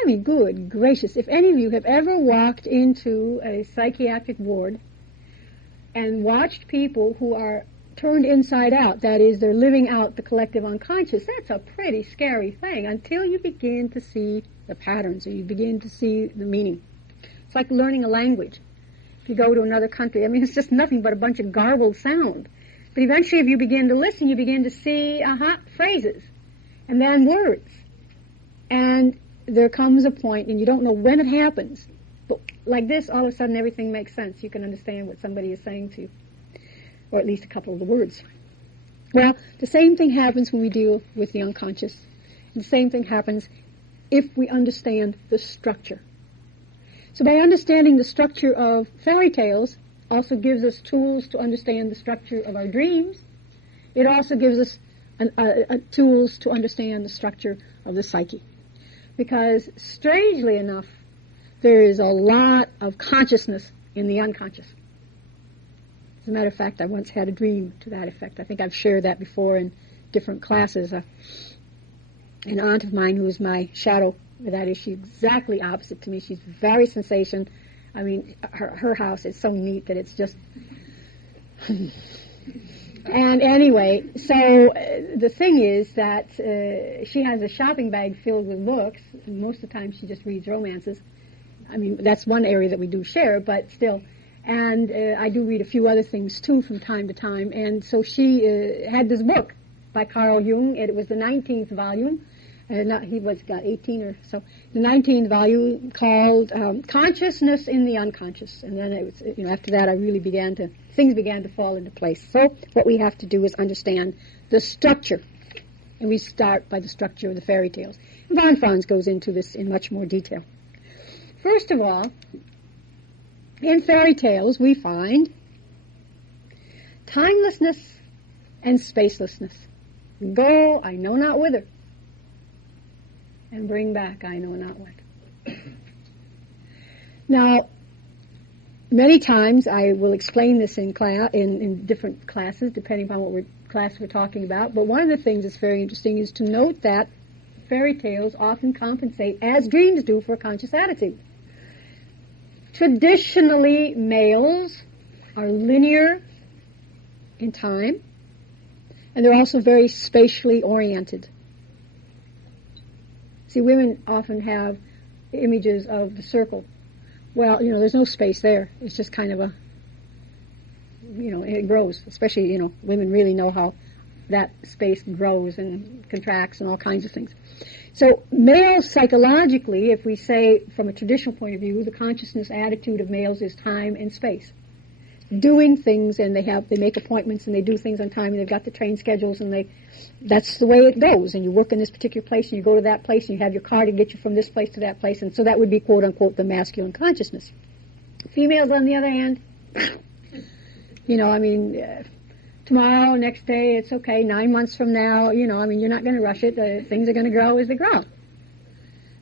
I mean, good gracious, if any of you have ever walked into a psychiatric ward and watched people who are turned inside out, that is, they're living out the collective unconscious, that's a pretty scary thing until you begin to see the patterns or you begin to see the meaning. It's like learning a language. If you go to another country, it's just nothing but a bunch of garbled sound. But eventually, if you begin to listen, you begin to see phrases and then words. And there comes a point, and you don't know when it happens, but like this, all of a sudden everything makes sense. You can understand what somebody is saying to you, or at least a couple of the words. Well, the same thing happens when we deal with the unconscious. And the same thing happens if we understand the structure. So by understanding the structure of fairy tales, also gives us tools to understand the structure of our dreams. It also gives us tools to understand the structure of the psyche. Because, strangely enough, there is a lot of consciousness in the unconscious. As a matter of fact, I once had a dream to that effect. I think I've shared that before in different classes. An aunt of mine who is my shadow, that is, she's exactly opposite to me. She's very sensation. Her house is so neat that it's just... And anyway, so the thing is that she has a shopping bag filled with books. And most of the time she just reads romances. That's one area that we do share, but still. And I do read a few other things, too, from time to time. And so she had this book by Carl Jung. It was the 19th volume. He got 18 or so. The 19th volume called Consciousness in the Unconscious. And then it was, after that, things began to fall into place. So what we have to do is understand the structure. And we start by the structure of the fairy tales. And von Franz goes into this in much more detail. First of all, In fairy tales, we find timelessness and spacelessness. Go, I know not whither, and bring back, I know not what. Now, many times I will explain this in class, in different classes, depending upon what class we're talking about. But one of the things that's very interesting is to note that fairy tales often compensate, as dreams do, for a conscious attitude. Traditionally, males are linear in time, and they're also very spatially oriented. See, women often have images of the circle. Well, there's no space there. It's just kind of it grows. Especially, women really know how that space grows and contracts and all kinds of things. So males psychologically, if we say from a traditional point of view, the consciousness attitude of males is time and space. Doing things, and they make appointments and they do things on time, and they've got the train schedules, and that's the way it goes. And you work in this particular place, and you go to that place, and you have your car to get you from this place to that place, and so that would be quote unquote the masculine consciousness. Females, on the other hand, tomorrow, next day, it's okay. 9 months from now, you're not going to rush it. Things are going to grow as they grow.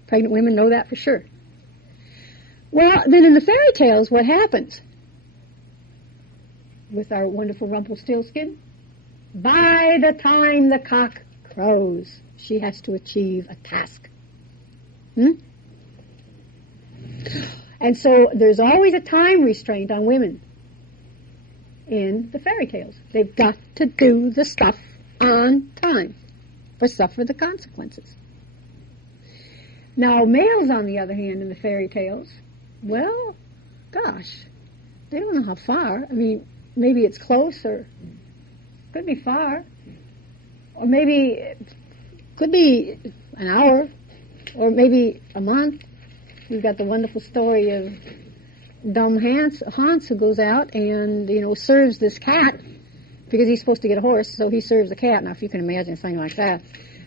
Pregnant women know that for sure. Well, then in the fairy tales, what happens? With our wonderful Rumpelstiltskin, by the time the cock crows, she has to achieve a task. And so there's always a time restraint on women in the fairy tales. They've got to do the stuff on time or suffer the consequences. Now, males, on the other hand, in the fairy tales, well, gosh, they don't know how far. Maybe it's close, or could be far, or maybe it could be an hour, or maybe a month. We've got the wonderful story of dumb Hans who goes out and, serves this cat, because he's supposed to get a horse, so he serves the cat. Now, if you can imagine something like that.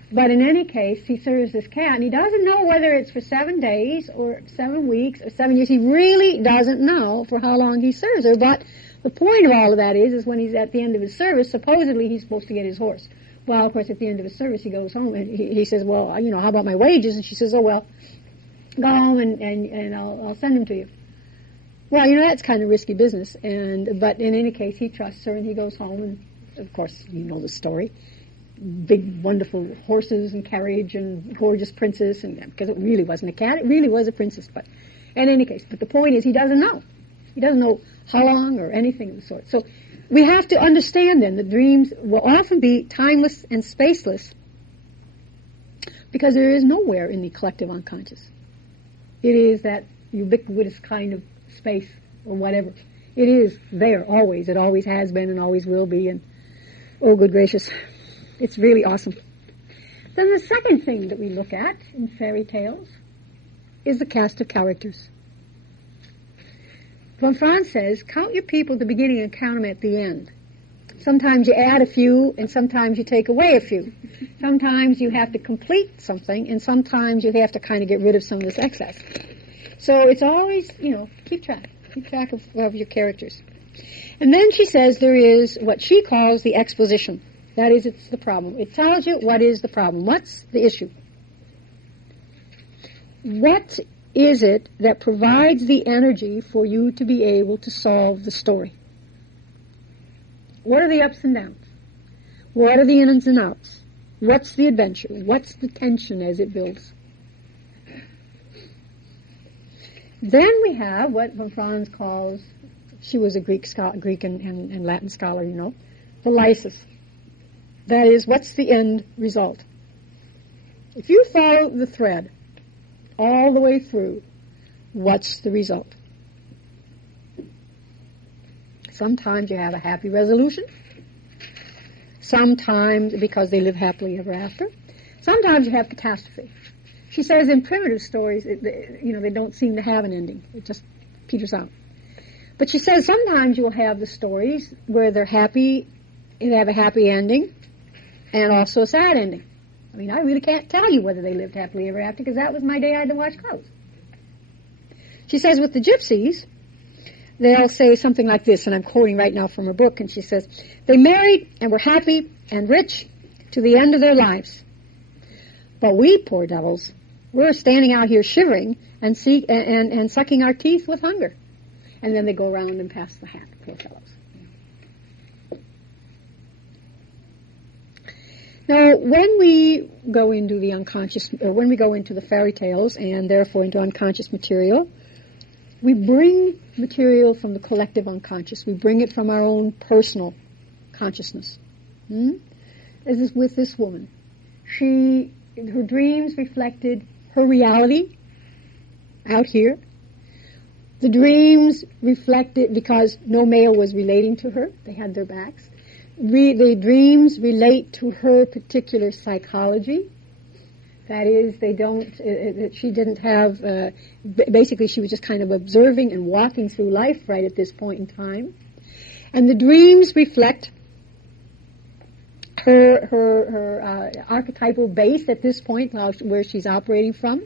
But in any case, he serves this cat, and he doesn't know whether it's for 7 days, or 7 weeks, or 7 years. He really doesn't know for how long he serves her, but the point of all of that is when he's at the end of his service, supposedly he's supposed to get his horse. Well, of course, at the end of his service, he goes home, and he says, well, how about my wages? And she says, oh, well, go home, and I'll send them to you. Well, that's kind of risky business, but in any case, he trusts her, and he goes home, and of course, you know the story. Big, wonderful horses and carriage and gorgeous princess, and because it really wasn't a cat, it really was a princess. But in any case, the point is, he doesn't know. He doesn't know how long or anything of the sort. So we have to understand then that dreams will often be timeless and spaceless because there is nowhere in the collective unconscious. It is that ubiquitous kind of space or whatever. It is there always. It always has been and always will be. And oh, good gracious, it's really awesome. Then the second thing that we look at in fairy tales is the cast of characters. Von Franz says, count your people at the beginning and count them at the end. Sometimes you add a few, and sometimes you take away a few. Sometimes you have to complete something, and sometimes you have to kind of get rid of some of this excess. So it's always, keep track of your characters. And then she says there is what she calls the exposition. That is, it's the problem. It tells you what is the problem. What's the issue? What is it that provides the energy for you to be able to solve the story? What are the ups and downs? What are the ins and outs? What's the adventure? What's the tension as it builds? Then we have what von Franz calls, she was a Greek and Latin scholar, the lysis. That is, what's the end result? If you follow the thread all the way through, what's the result? Sometimes you have a happy resolution. Sometimes, because they live happily ever after. Sometimes you have catastrophe. She says in primitive stories, they don't seem to have an ending. It just peters out. But she says sometimes you'll have the stories where they're happy, they have a happy ending, and also a sad ending. I really can't tell you whether they lived happily ever after, because that was my day I had to wash clothes. She says with the gypsies, they'll say something like this, and I'm quoting right now from her book, and she says, they married and were happy and rich to the end of their lives. But we, poor devils, we're standing out here shivering and sucking our teeth with hunger. And then they go around and pass the hat, poor fellows. Now, when we go into the unconscious, or when we go into the fairy tales, and therefore into unconscious material, we bring material from the collective unconscious. We bring it from our own personal consciousness. As is with this woman. Her dreams reflected her reality out here. The dreams reflected, because no male was relating to her, they had their backs. The dreams relate to her particular psychology. That is, she didn't have, basically she was just kind of observing and walking through life right at this point in time. And the dreams reflect her archetypal base at this point, where she's operating from.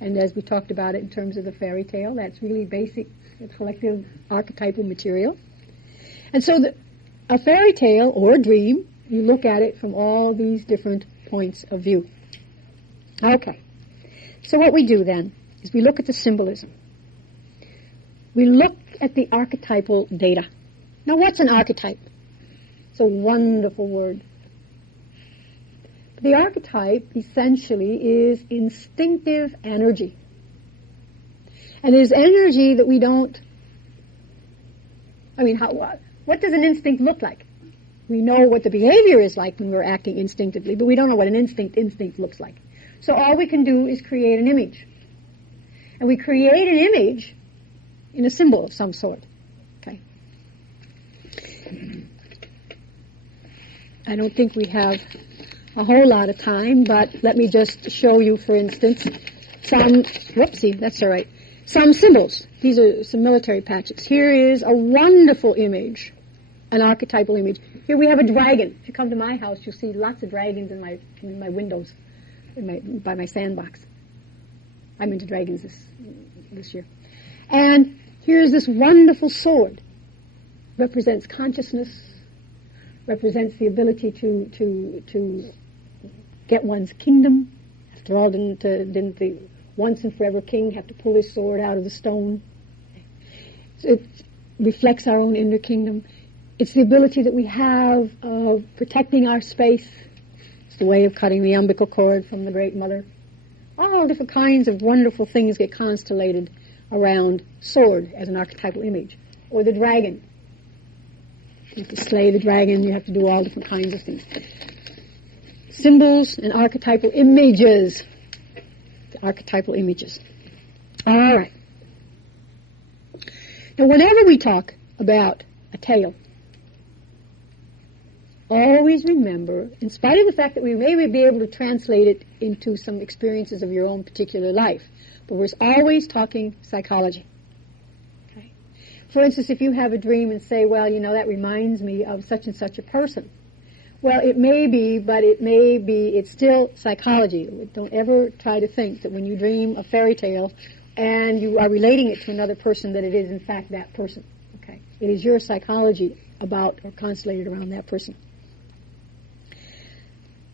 And as we talked about it in terms of the fairy tale, that's really basic collective archetypal material. And so a fairy tale or a dream, you look at it from all these different points of view. Okay. So what we do then is we look at the symbolism. We look at the archetypal data. Now, what's an archetype? It's a wonderful word. The archetype essentially is instinctive energy. And it is energy that we don't, what does an instinct look like? We know what the behavior is like when we're acting instinctively, but we don't know what an instinct looks like. So all we can do is create an image. And we create an image in a symbol of some sort. Okay. I don't think we have a whole lot of time, but let me just show you, for instance, some symbols. These are some military patches. Here is a wonderful image, an archetypal image. Here we have a dragon. If you come to my house, you'll see lots of dragons in my windows, by my sandbox. I'm into dragons this year. And here's this wonderful sword. Represents consciousness, represents the ability to get one's kingdom. After all, didn't the once and forever king have to pull his sword out of the stone? It reflects our own inner kingdom. It's the ability that we have of protecting our space. It's the way of cutting the umbilical cord from the Great Mother. All different kinds of wonderful things get constellated around sword as an archetypal image. Or the dragon. You have to slay the dragon, you have to do all different kinds of things. Symbols and archetypal images. The archetypal images. All right. Now, whenever we talk about a tale, always remember, in spite of the fact that we may be able to translate it into some experiences of your own particular life, but we're always talking psychology. Okay? For instance, if you have a dream and say, well, that reminds me of such and such a person. Well, it may be, but it's still psychology. Don't ever try to think that when you dream a fairy tale and you are relating it to another person, that it is in fact that person. Okay? It is your psychology about or constellated around that person.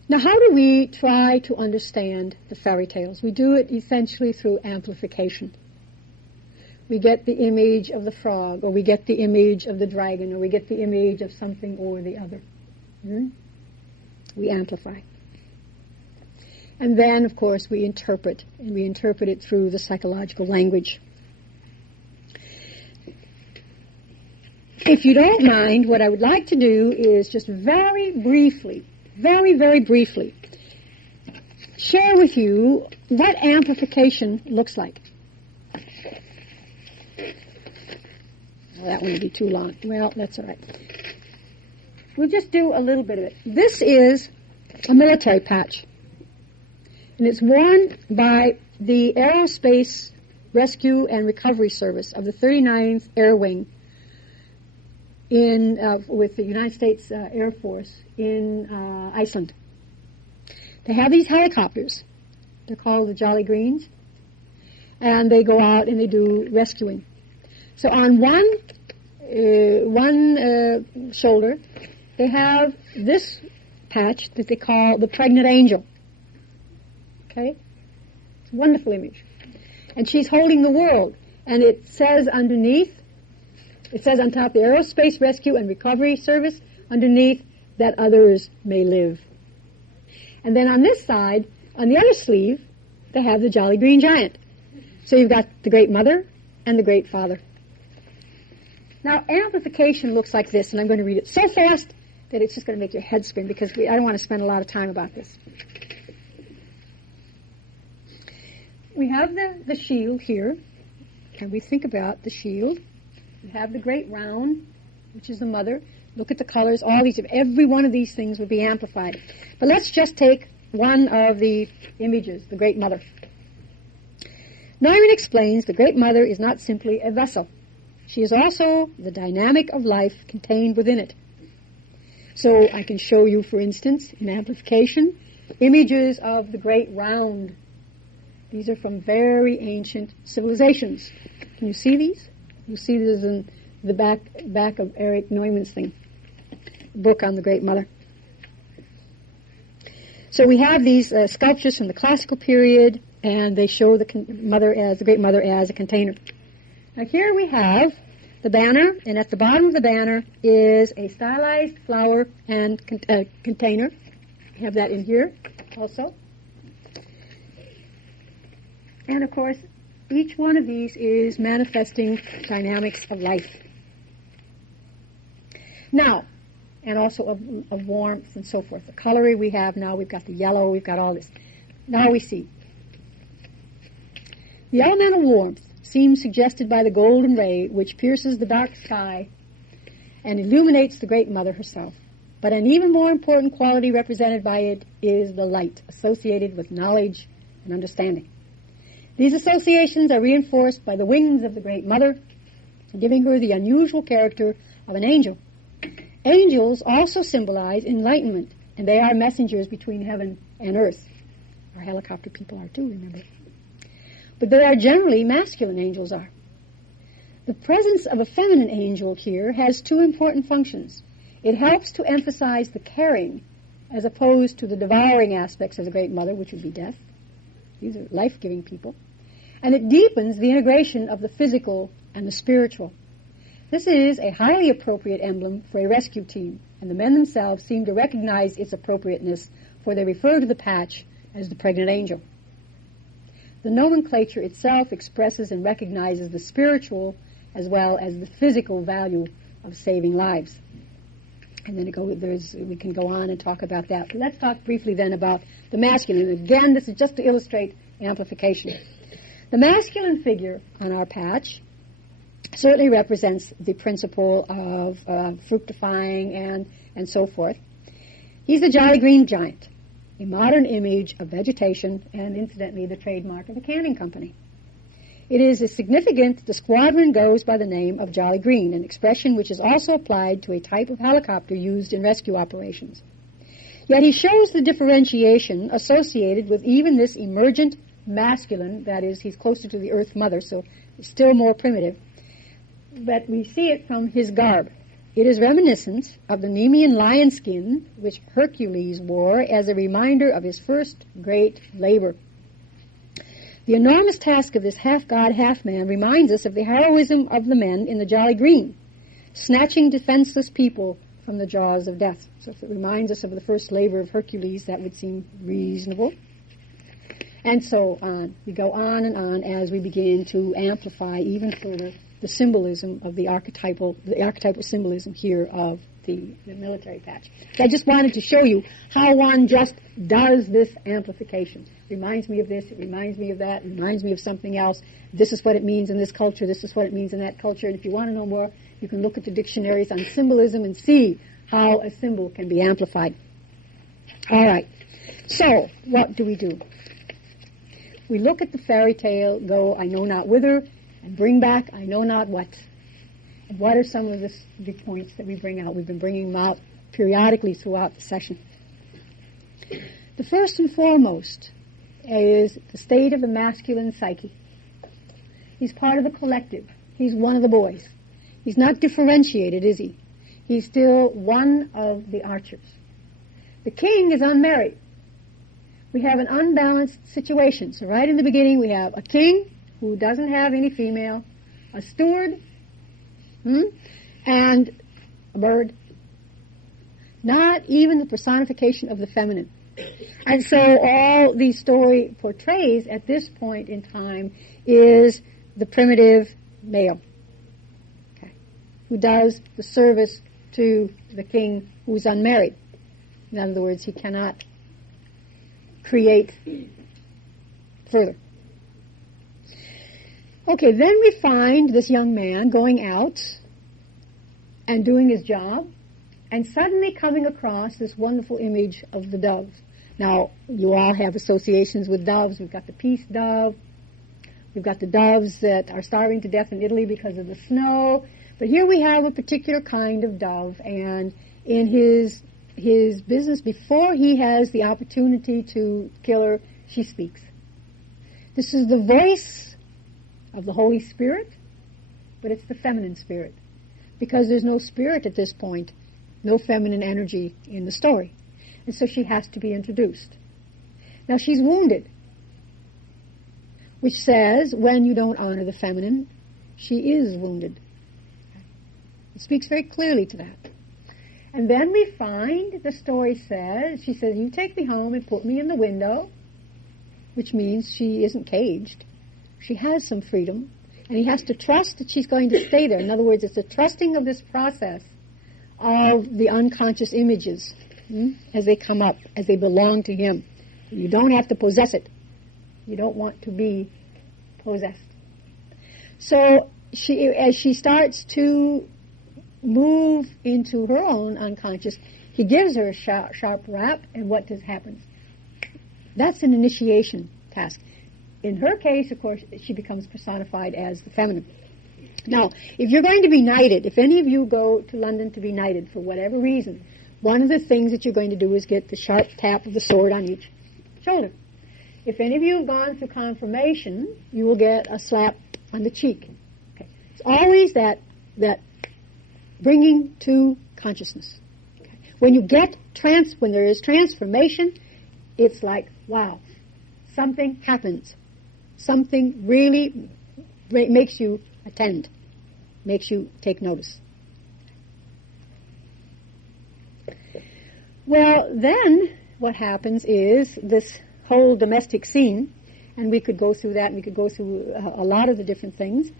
Now, how do we try to understand the fairy tales? We do it essentially through amplification. We get the image of the frog, or we get the image of the dragon, or we get the image of something or the other. We amplify. And then, of course, we interpret, and we interpret it through the psychological language. If you don't mind, what I would like to do is just very briefly, very, very briefly, share with you what amplification looks like. Well, that one would be too long. Well, that's all right. We'll just do a little bit of it. This is a military patch. And it's worn by the Aerospace Rescue and Recovery Service of the 39th Air Wing with the United States Air Force in Iceland. They have these helicopters. They're called the Jolly Greens. And they go out and they do rescuing. So on one shoulder, they have this patch that they call the pregnant angel. Okay? It's a wonderful image. And she's holding the world. And it says underneath, it says on top, the Aerospace Rescue and Recovery Service, underneath, that others may live. And then on this side, on the other sleeve, they have the Jolly Green Giant. So you've got the Great Mother and the Great Father. Now, amplification looks like this, and I'm going to read it so fast that it's just going to make your head spin, because I don't want to spend a lot of time about this. We have the shield here, and we think about the shield. We have the great round, which is the mother. Look at the colors. Every one of these things would be amplified. But let's just take one of the images, the Great Mother. Neumann explains the Great Mother is not simply a vessel. She is also the dynamic of life contained within it. So I can show you, for instance, in amplification, images of the Great Round. These are from very ancient civilizations. Can you see these? You see this in the back of Eric Neumann's book on the Great Mother. So we have these sculptures from the classical period, and they show the Great Mother as a container. Now here we have the banner, and at the bottom of the banner is a stylized flower and container. We have that in here also. And of course, each one of these is manifesting dynamics of life. Now, and also of warmth and so forth. The coloring we have now, we've got the yellow, we've got all this. Now we see. The elemental warmth seems suggested by the golden ray which pierces the dark sky and illuminates the Great Mother herself. But an even more important quality represented by it is the light associated with knowledge and understanding. These associations are reinforced by the wings of the Great Mother, giving her the unusual character of an angel. Angels also symbolize enlightenment, and they are messengers between heaven and earth. Our helicopter people are too, remember. But they are generally masculine, angels are. The presence of a feminine angel here has two important functions. It helps to emphasize the caring as opposed to the devouring aspects of the Great Mother, which would be death. These are life-giving people. And it deepens the integration of the physical and the spiritual. This is a highly appropriate emblem for a rescue team, and the men themselves seem to recognize its appropriateness, for they refer to the patch as the pregnant angel. The nomenclature itself expresses and recognizes the spiritual as well as the physical value of saving lives. And then we can go on and talk about that. But let's talk briefly then about the masculine. Again, this is just to illustrate amplification. The masculine figure on our patch certainly represents the principle of fructifying and so forth. He's the Jolly Green Giant, a modern image of vegetation and, incidentally, the trademark of the canning company. It is significant the squadron goes by the name of Jolly Green, an expression which is also applied to a type of helicopter used in rescue operations. Yet he shows the differentiation associated with even this emergent masculine, that is, he's closer to the Earth Mother, so still more primitive, but we see it from his garb. It is reminiscent of the Nemean lion skin which Hercules wore as a reminder of his first great labor. The enormous task of this half-god, half-man reminds us of the heroism of the men in the Jolly Green, snatching defenseless people from the jaws of death. So if it reminds us of the first labor of Hercules, that would seem reasonable. And so on. We go on and on as we begin to amplify even further the symbolism of the archetypal symbolism here of the military patch. So I just wanted to show you how one just does this amplification. Reminds me of this, it reminds me of that, it reminds me of something else. This is what it means in this culture, this is what it means in that culture. And if you want to know more, you can look at the dictionaries on symbolism and see how a symbol can be amplified. All right. So, what do? We look at the fairy tale, go I know not whither, and bring back I know not what. And what are some of the points that we bring out? We've been bringing them out periodically throughout the session. The first and foremost is the state of the masculine psyche. He's part of the collective. He's one of the boys. He's not differentiated, is he? He's still one of the archers. The king is unmarried. We have an unbalanced situation. So right in the beginning we have a king who doesn't have any female, a steward, and a bird. Not even the personification of the feminine. And so all the story portrays at this point in time is the primitive male, okay, who does the service to the king who's unmarried. In other words, he cannot create further. Okay, then we find this young man going out and doing his job and suddenly coming across this wonderful image of the dove. Now, you all have associations with doves. We've got the peace dove. We've got the doves that are starving to death in Italy because of the snow. But here we have a particular kind of dove, and in his business, before he has the opportunity to kill her, she speaks. This is the voice of the Holy Spirit, but it's the feminine spirit, because there's no spirit at this point, no feminine energy in the story. And so she has to be introduced. Now she's wounded, which says when you don't honor the feminine, she is wounded. It speaks very clearly to that. And then we find, the story says, she says, you take me home and put me in the window, which means she isn't caged. She has some freedom, and he has to trust that she's going to stay there. In other words, it's a trusting of this process of the unconscious images as they come up, as they belong to him. You don't have to possess it. You don't want to be possessed. So as she starts to move into her own unconscious, he gives her a sharp rap, and what happens? That's an initiation task. In her case, of course, she becomes personified as the feminine. Now, if you're going to be knighted, if any of you go to London to be knighted for whatever reason, one of the things that you're going to do is get the sharp tap of the sword on each shoulder. If any of you have gone through confirmation, you will get a slap on the cheek. Okay. It's always that bringing to consciousness. Okay. When you get when there is transformation, it's like, wow, something happens. Something really makes you attend, makes you take notice. Well, then what happens is this whole domestic scene, and we could go through that, and we could go through a lot of the different things.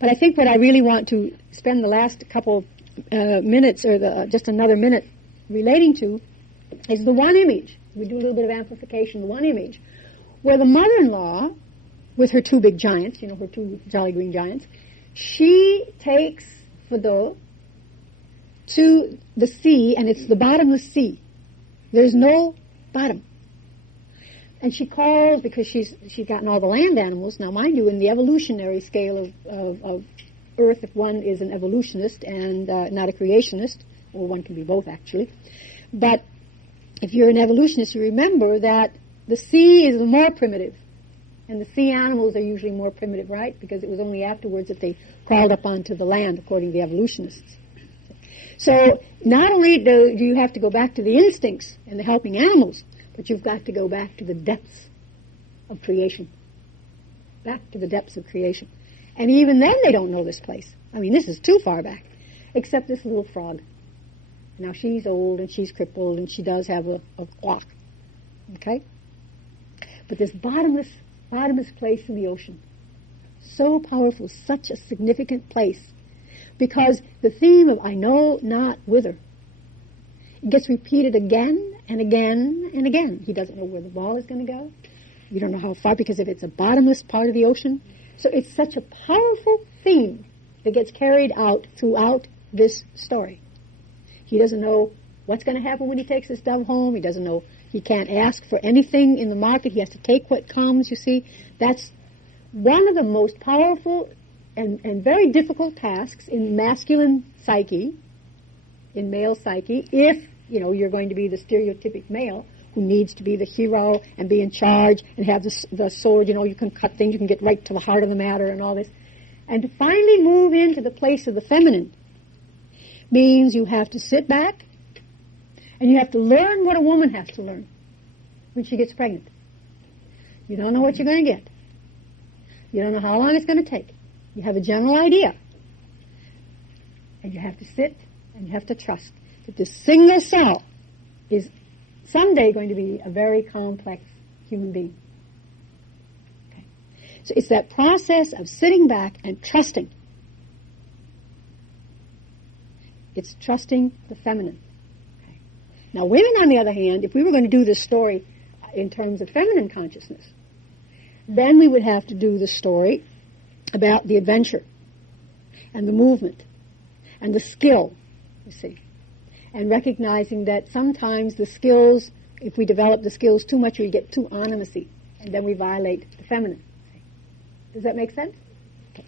But I think what I really want to spend the last couple minutes, or just another minute, relating to is the one image. We do a little bit of amplification, the one image, where the mother-in-law, with her two big giants, her two jolly green giants, she takes Fedot to the sea, and it's the bottomless sea. There's no bottom. And she calls, because she's gotten all the land animals. Now, mind you, in the evolutionary scale of Earth, if one is an evolutionist and not a creationist, or one can be both, actually. But if you're an evolutionist, you remember that the sea is the more primitive. And the sea animals are usually more primitive, right? Because it was only afterwards that they crawled up onto the land, according to the evolutionists. So not only do you have to go back to the instincts and the helping animals, but you've got to go back to the depths of creation. Back to the depths of creation. And even then they don't know this place. I mean, this is too far back. Except this little frog. Now she's old and she's crippled and she does have a clock. Okay? But this bottomless place in the ocean. So powerful, such a significant place. Because the theme of I know not whither, it gets repeated again and again and again. He doesn't know where the ball is going to go. You don't know how far, because if it's a bottomless part of the ocean. So it's such a powerful theme that gets carried out throughout this story. He doesn't know what's going to happen when he takes this dove home. He doesn't know. He can't ask for anything in the market. He has to take what comes, you see. That's one of the most powerful and very difficult tasks in masculine psyche, in male psyche, if, you're going to be the stereotypic male who needs to be the hero and be in charge and have the sword, you can cut things, you can get right to the heart of the matter and all this. And to finally move into the place of the feminine means you have to sit back and you have to learn what a woman has to learn when she gets pregnant. You don't know what you're going to get. You don't know how long it's going to take. You have a general idea. And you have to sit and you have to trust that this single cell is someday going to be a very complex human being. Okay. So it's that process of sitting back and trusting. It's trusting the feminine. Okay. Now, women, on the other hand, if we were going to do this story in terms of feminine consciousness, then we would have to do the story about the adventure and the movement and the skill, you see, and recognizing that sometimes the skills, if we develop the skills too much, we get too animacy, and then we violate the feminine. Does that make sense? Okay.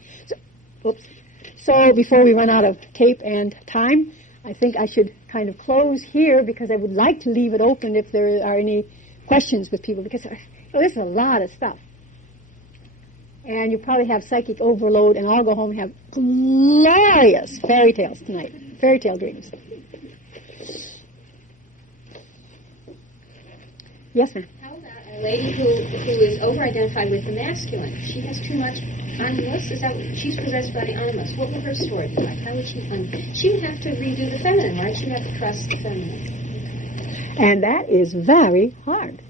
So before we run out of tape and time, I think I should kind of close here because I would like to leave it open if there are any questions with people, because this is a lot of stuff. And you probably have psychic overload, and I'll go home and have glorious fairy tales tonight, fairy tale dreams. Yes, ma'am? How about a lady who is over-identified with the masculine? She has too much animus. Is that what, she's possessed by the animus. What would her story be like? How would she find? She would have to redo the feminine, right? She would have to trust the feminine. And that is very hard.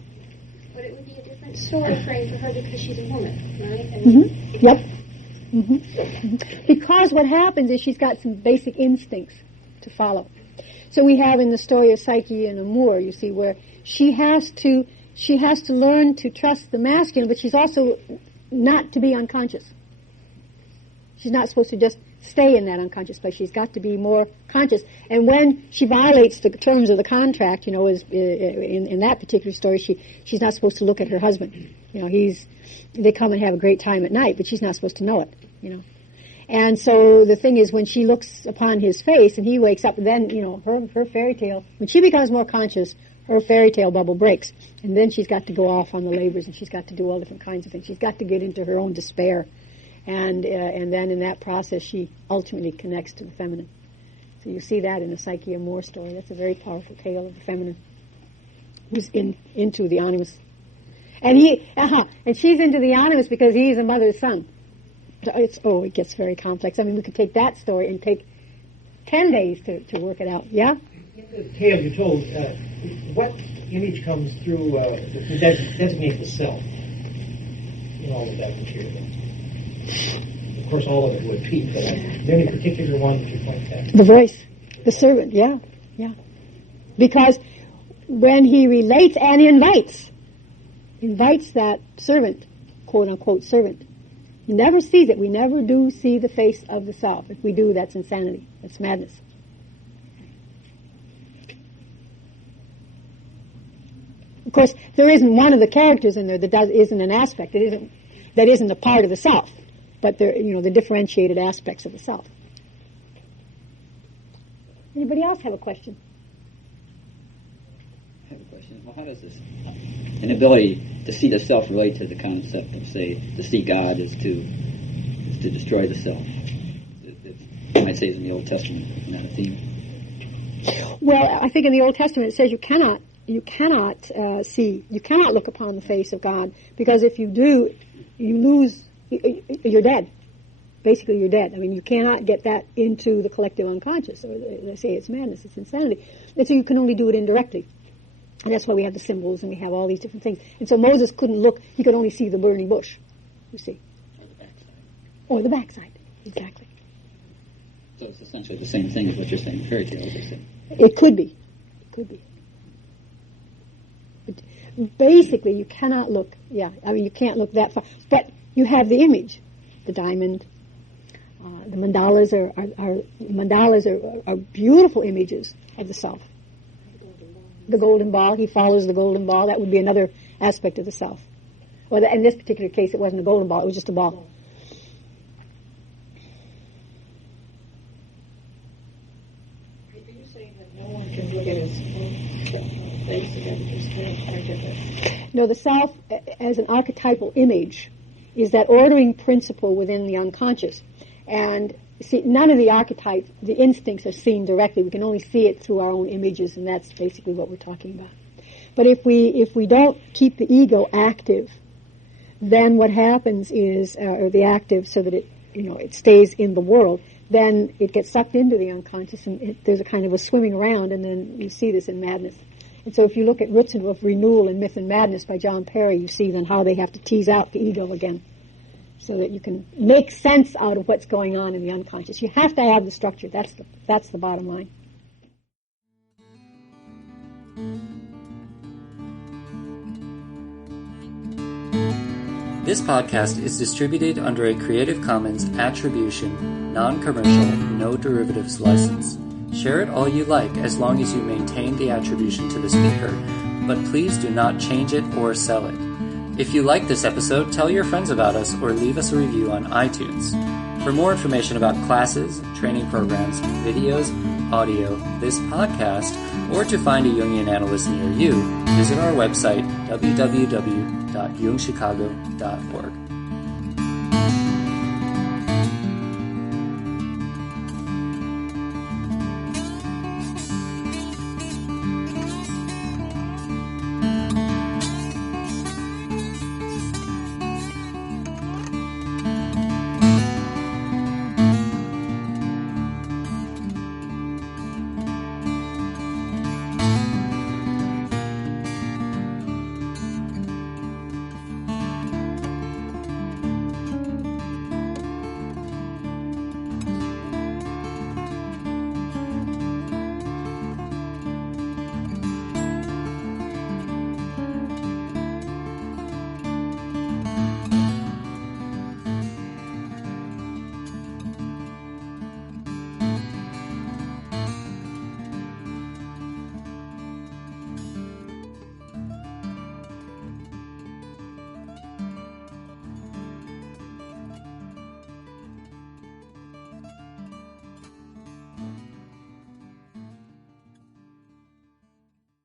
But it would be a different story frame for her because she's a woman, right? Mm-hmm. Yep. Mm-hmm. Mm-hmm. Because what happens is she's got some basic instincts to follow. So we have in the story of Psyche and Amour, you see, where she has to learn to trust the masculine, but she's also not to be unconscious. She's not supposed to just stay in that unconscious place. She's got to be more conscious. And when she violates the terms of the contract, you know, in that particular story, she's not supposed to look at her husband. You know, they come and have a great time at night, but she's not supposed to know it, you know. And so the thing is, when she looks upon his face and he wakes up, then, you know, her fairy tale, when she becomes more conscious, her fairy tale bubble breaks. And then she's got to go off on the labors, and she's got to do all different kinds of things. She's got to get into her own despair. And then in that process, she ultimately connects to the feminine. So you see that in the Psyche and Moore story. That's a very powerful tale of the feminine who's into the animus. And and she's into the animus because he's a mother's son. It gets very complex. I mean, we could take that story and take 10 days to work it out. Yeah? In the tale you told, what image comes through to designate the self in all of that material? Of course, all of it would be, but is there any particular one that you point at? The voice, the servant, yeah. Because when he relates and invites that servant, quote-unquote servant, he never sees it. We never do see the face of the self. If we do, that's insanity. That's madness. Of course, there isn't one of the characters in there that isn't an aspect. That isn't a part of the self. But they're, you know, the differentiated aspects of the self. Anybody else have a question? I have a question. Well, how does this inability to see the self relate to the concept of, say, to see God is to destroy the self? You might say it's in the Old Testament, isn't that a theme? Well, I think in the Old Testament it says you cannot look upon the face of God, because if you do, you lose. You're dead. Basically, you're dead. I mean, you cannot get that into the collective unconscious. Or they say it's madness, it's insanity. And so you can only do it indirectly. And that's why we have the symbols and we have all these different things. And so Moses couldn't look, he could only see the burning bush, you see. Or the backside. Exactly. So it's essentially the same thing as what you're saying in fairy tales, I say. It could be. But basically, you cannot look, you can't look that far. But you have the image, the diamond. The mandalas are beautiful images of the self. The golden ball, he follows the golden ball. That would be another aspect of the self. Well, in this particular case, it wasn't a golden ball; it was just a ball. Are you saying that no one can look at his own face again? No, the self as an archetypal image is that ordering principle within the unconscious. And see, none of the archetypes, the instincts are seen directly. We can only see it through our own images, and that's basically what we're talking about. But if we don't keep the ego active, then what happens is, or the active so that it stays in the world, then it gets sucked into the unconscious, and there's a kind of a swimming around, and then you see this in madness. And so if you look at Roots of Renewal in Myth and Madness by John Perry, you see then how they have to tease out the ego again so that you can make sense out of what's going on in the unconscious. You have to have the structure. That's the bottom line. This podcast is distributed under a Creative Commons Attribution, Non-Commercial, No Derivatives license. Share it all you like as long as you maintain the attribution to the speaker, but please do not change it or sell it. If you like this episode, tell your friends about us or leave us a review on iTunes. For more information about classes, training programs, videos, audio, this podcast, or to find a Jungian analyst near you, visit our website, www.jungchicago.org.